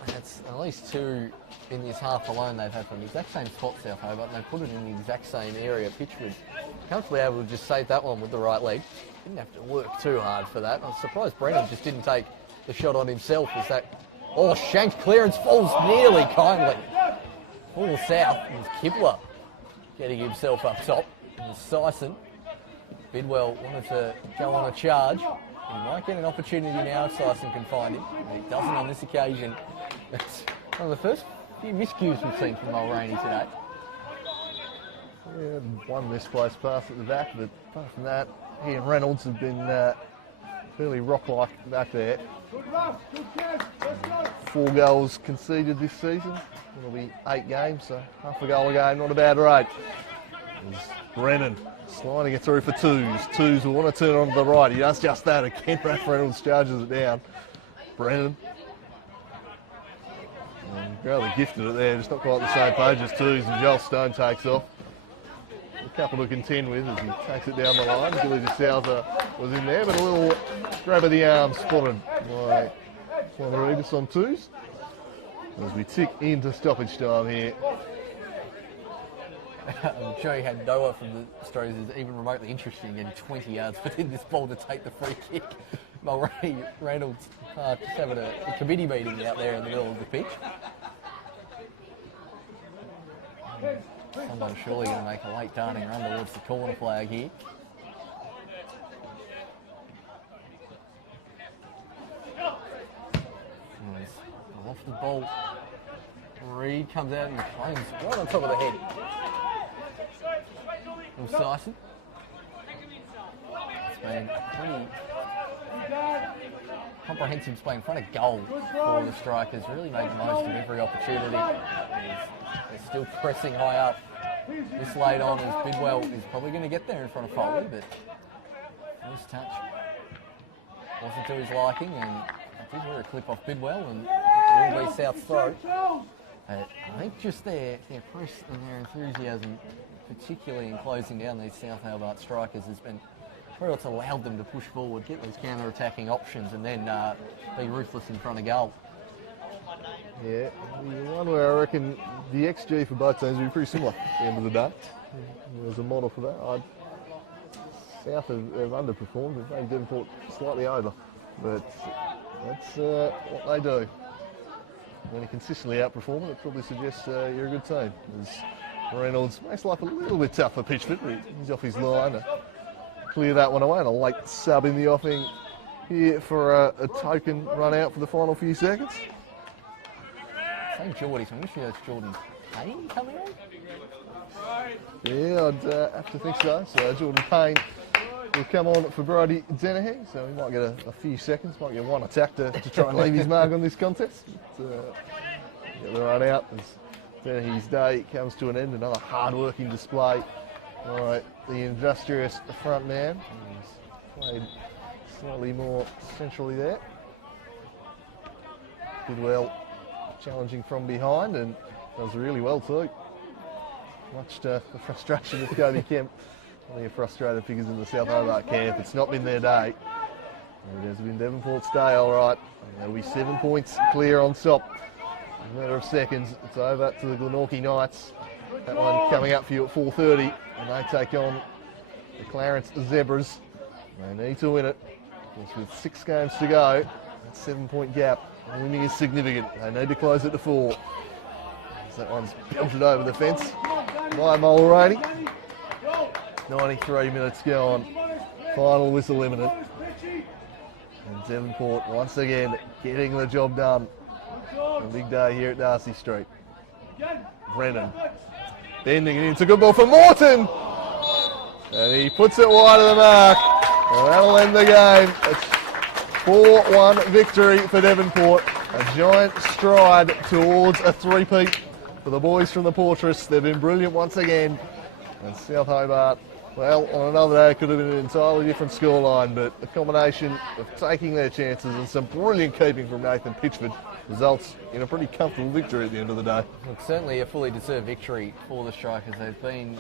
That's at least two in this half alone they've had from the exact same spot, South Hobart, and they put it in the exact same area. Pitchford comfortably able to just save that one with the right leg. Didn't have to work too hard for that. I was surprised Brennan just didn't take the shot on himself as that Oh, shanked clearance falls nearly kindly. Full south. It was Kibler getting himself up top. It was Sison. Bidwell wanted to go on a charge. He might get an opportunity now if Sison can find him. He doesn't on this occasion. It's one of the first few miscues we've seen from Mulroney today. Yeah, one misplaced pass at the back, but apart from that, he and Reynolds have been fairly rock-like back there. 4 goals conceded this season. It'll be 8 games, so half a goal a game, not a bad rate. There's Brennan sliding it through for Twos. Twos will want to turn on to the right. He does just that again. Raph Reynolds charges it down. Brennan. Rather gifted it there, just not quite the same page as Twos, and Joel Stone takes off. A couple to contend with as he takes it down the line. Billy DeSouza was in there, but a little grab of the arm spotted by Rodriguez on Twos. As we tick into stoppage time here. I'm sure he had no one from the Australians is even remotely interesting getting 20 yards within this ball to take the free kick. Mulroney Reynolds just having a committee meeting out there in the middle of the pitch. Someone's surely going to make a late darting run towards the corner flag here. Off the ball. Reed comes out and claims right on top of the head. Sison. It's been pretty comprehensive display in front of goal for the Strikers. Really made the most of every opportunity. They're still pressing high up. This late on as Bidwell is probably going to get there in front of Foley, but first touch wasn't to his liking, and I did hear a clip off Bidwell, and it will be South's throw. I think just their press and their enthusiasm, particularly in closing down these South Hobart Strikers, has been where it's allowed them to push forward, get these counter-attacking options, and then be ruthless in front of goal. Yeah, the one where I reckon the XG for both teams will be pretty similar at the end of the day. There's a model for that. South have underperformed, they've made Devonport slightly over, but that's what they do. When you consistently outperform it, it probably suggests you're a good team. As Reynolds makes life a little bit tough for Pitchford, but he's off his line to clear that one away, and a late sub in the offing here for a token run out for the final few seconds. Same Geordie, so I'm not sure that's Jordan Payne coming on. Yeah, I'd have to think so. So Jordan Payne will come on for Brody Dennehy, so he might get a few seconds, might get one attack to try and leave his mark on this contest. But, get the run out as Dennehy's day comes to an end. Another hard-working display. All right, the industrious front man. He's played slightly more centrally there. Bidwell challenging from behind and does really well too. Much to the frustration of Kobe Kemp. One of your frustrated figures in the South Hobart camp. It's not been their day. It has been Devonport's day, all right. And there'll be 7 points clear on top. In a matter of seconds, it's over to the Glenorchy Knights. That one coming up for you at 4:30, and they take on the Clarence Zebras. They need to win it. Just with 6 games to go, that 7-point gap. Winning is significant. They need to close it to 4. As that one's belted over the fence by Mulroney. 93 minutes gone. Final whistle imminent. And Devonport once again getting the job done. A big day here at Darcy Street. Brennan bending it in. It's a good ball for Morton. And he puts it wide of the mark. And that'll end the game. It's 4-1 victory for Devonport. A giant stride towards a three-peat for the boys from the Portress. They've been brilliant once again. And South Hobart, well, on another day it could have been an entirely different scoreline, but a combination of taking their chances and some brilliant keeping from Nathan Pitchford results in a pretty comfortable victory at the end of the day. It's certainly a fully deserved victory for the Strikers. They've been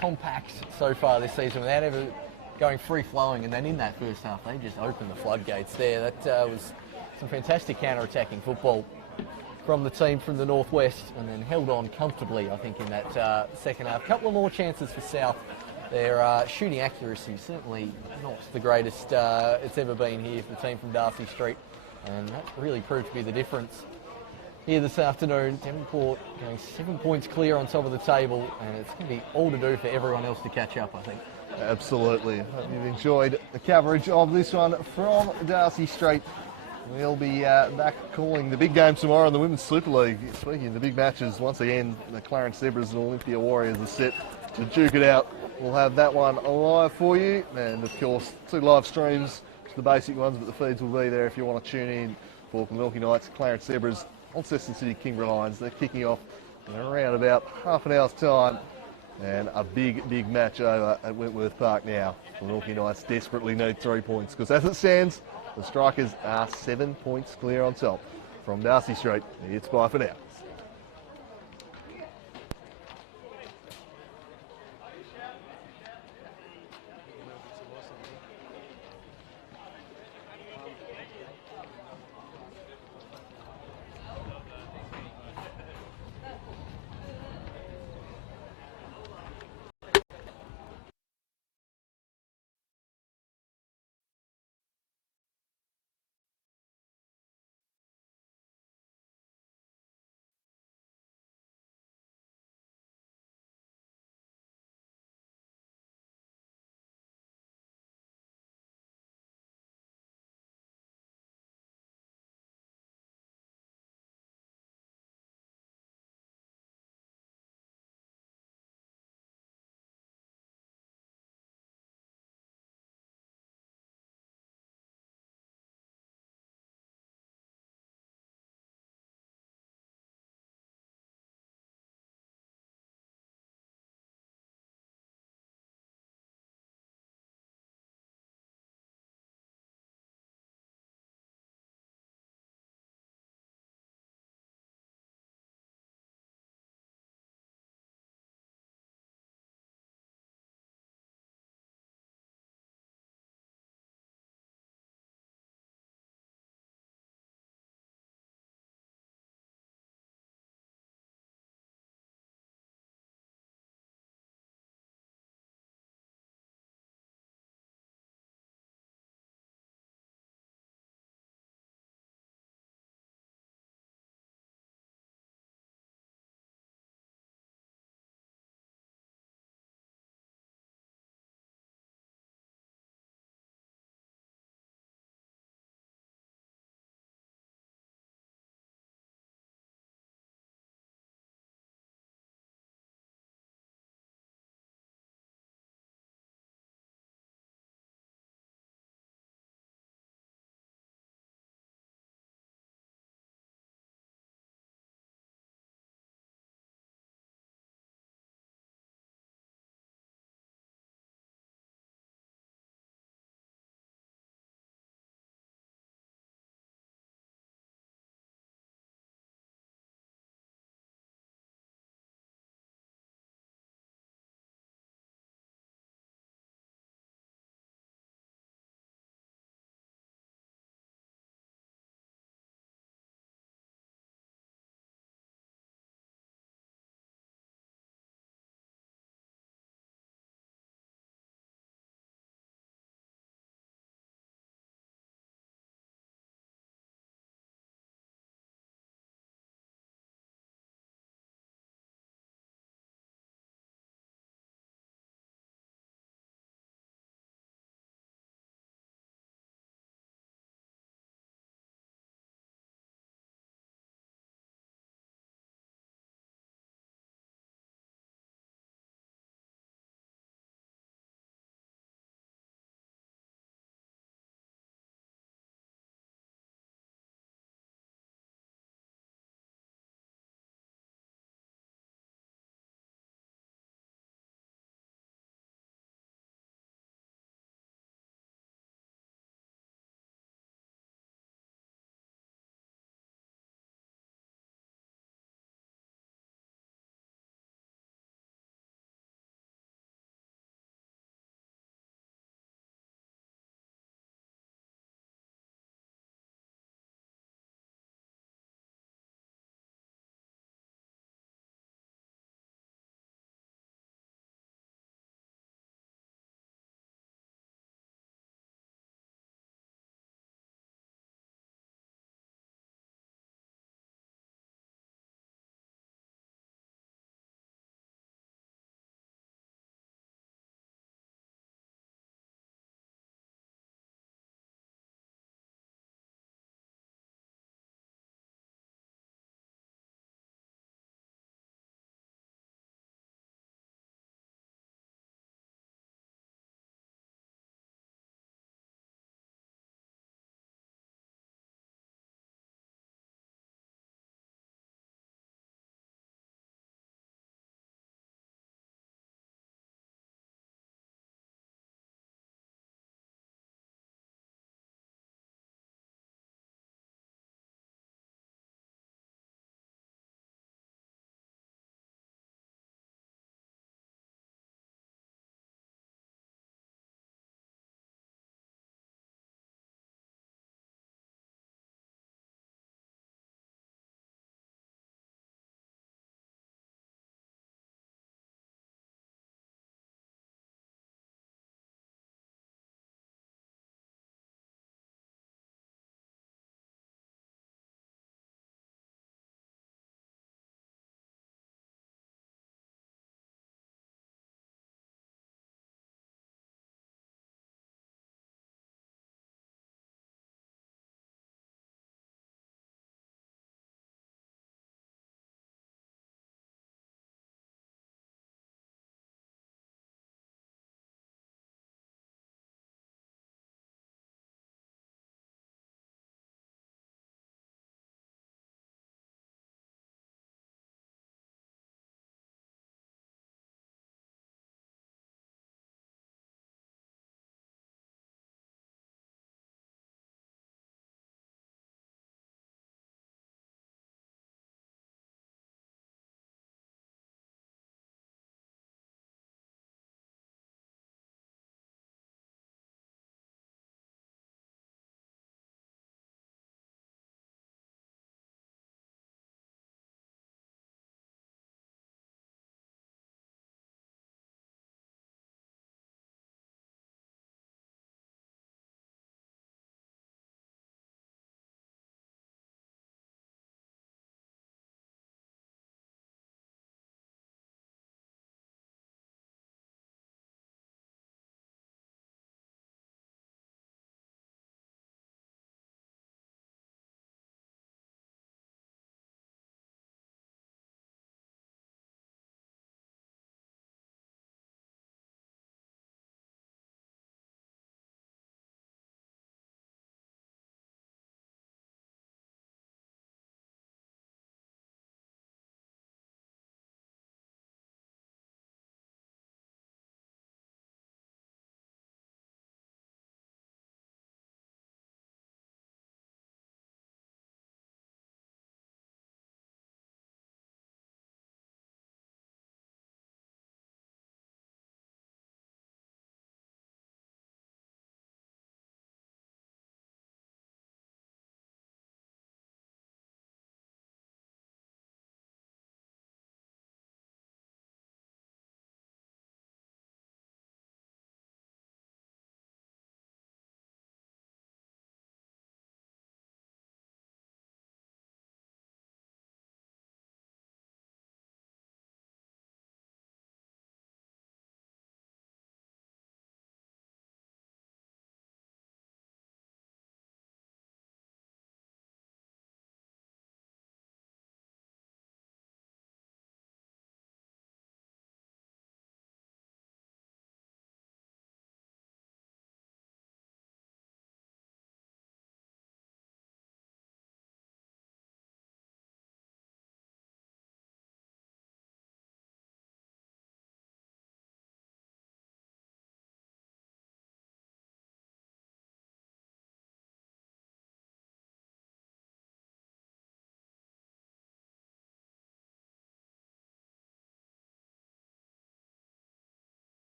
compact so far this season without ever going free-flowing, and then in that first half they just opened the floodgates there. That was some fantastic counter-attacking football from the team from the northwest, and then held on comfortably, I think, in that second half. A couple of more chances for South. Their shooting accuracy certainly not the greatest it's ever been here for the team from Darcy Street, and that really proved to be the difference here this afternoon. Devonport going 7 points clear on top of the table, and it's going to be all to do for everyone else to catch up, I think. Absolutely. Hope you've enjoyed the coverage of this one from Darcy Street. We'll be back calling the big game tomorrow in the Women's Super League. Speaking of the big matches, once again, the Clarence Zebras and Olympia Warriors are set to duke it out. We'll have that one live for you, and of course, 2 live streams, the basic ones, but the feeds will be there if you want to tune in for Milky Knights, Clarence Zebras on Cesson City Kingborough Lions. They're kicking off in around about half an hour's time, and a big match over at Wentworth Park now. The Milky Knights desperately need 3 points, because as it stands, the Strikers are 7 points clear on top. From Darcy Street, it's bye for now.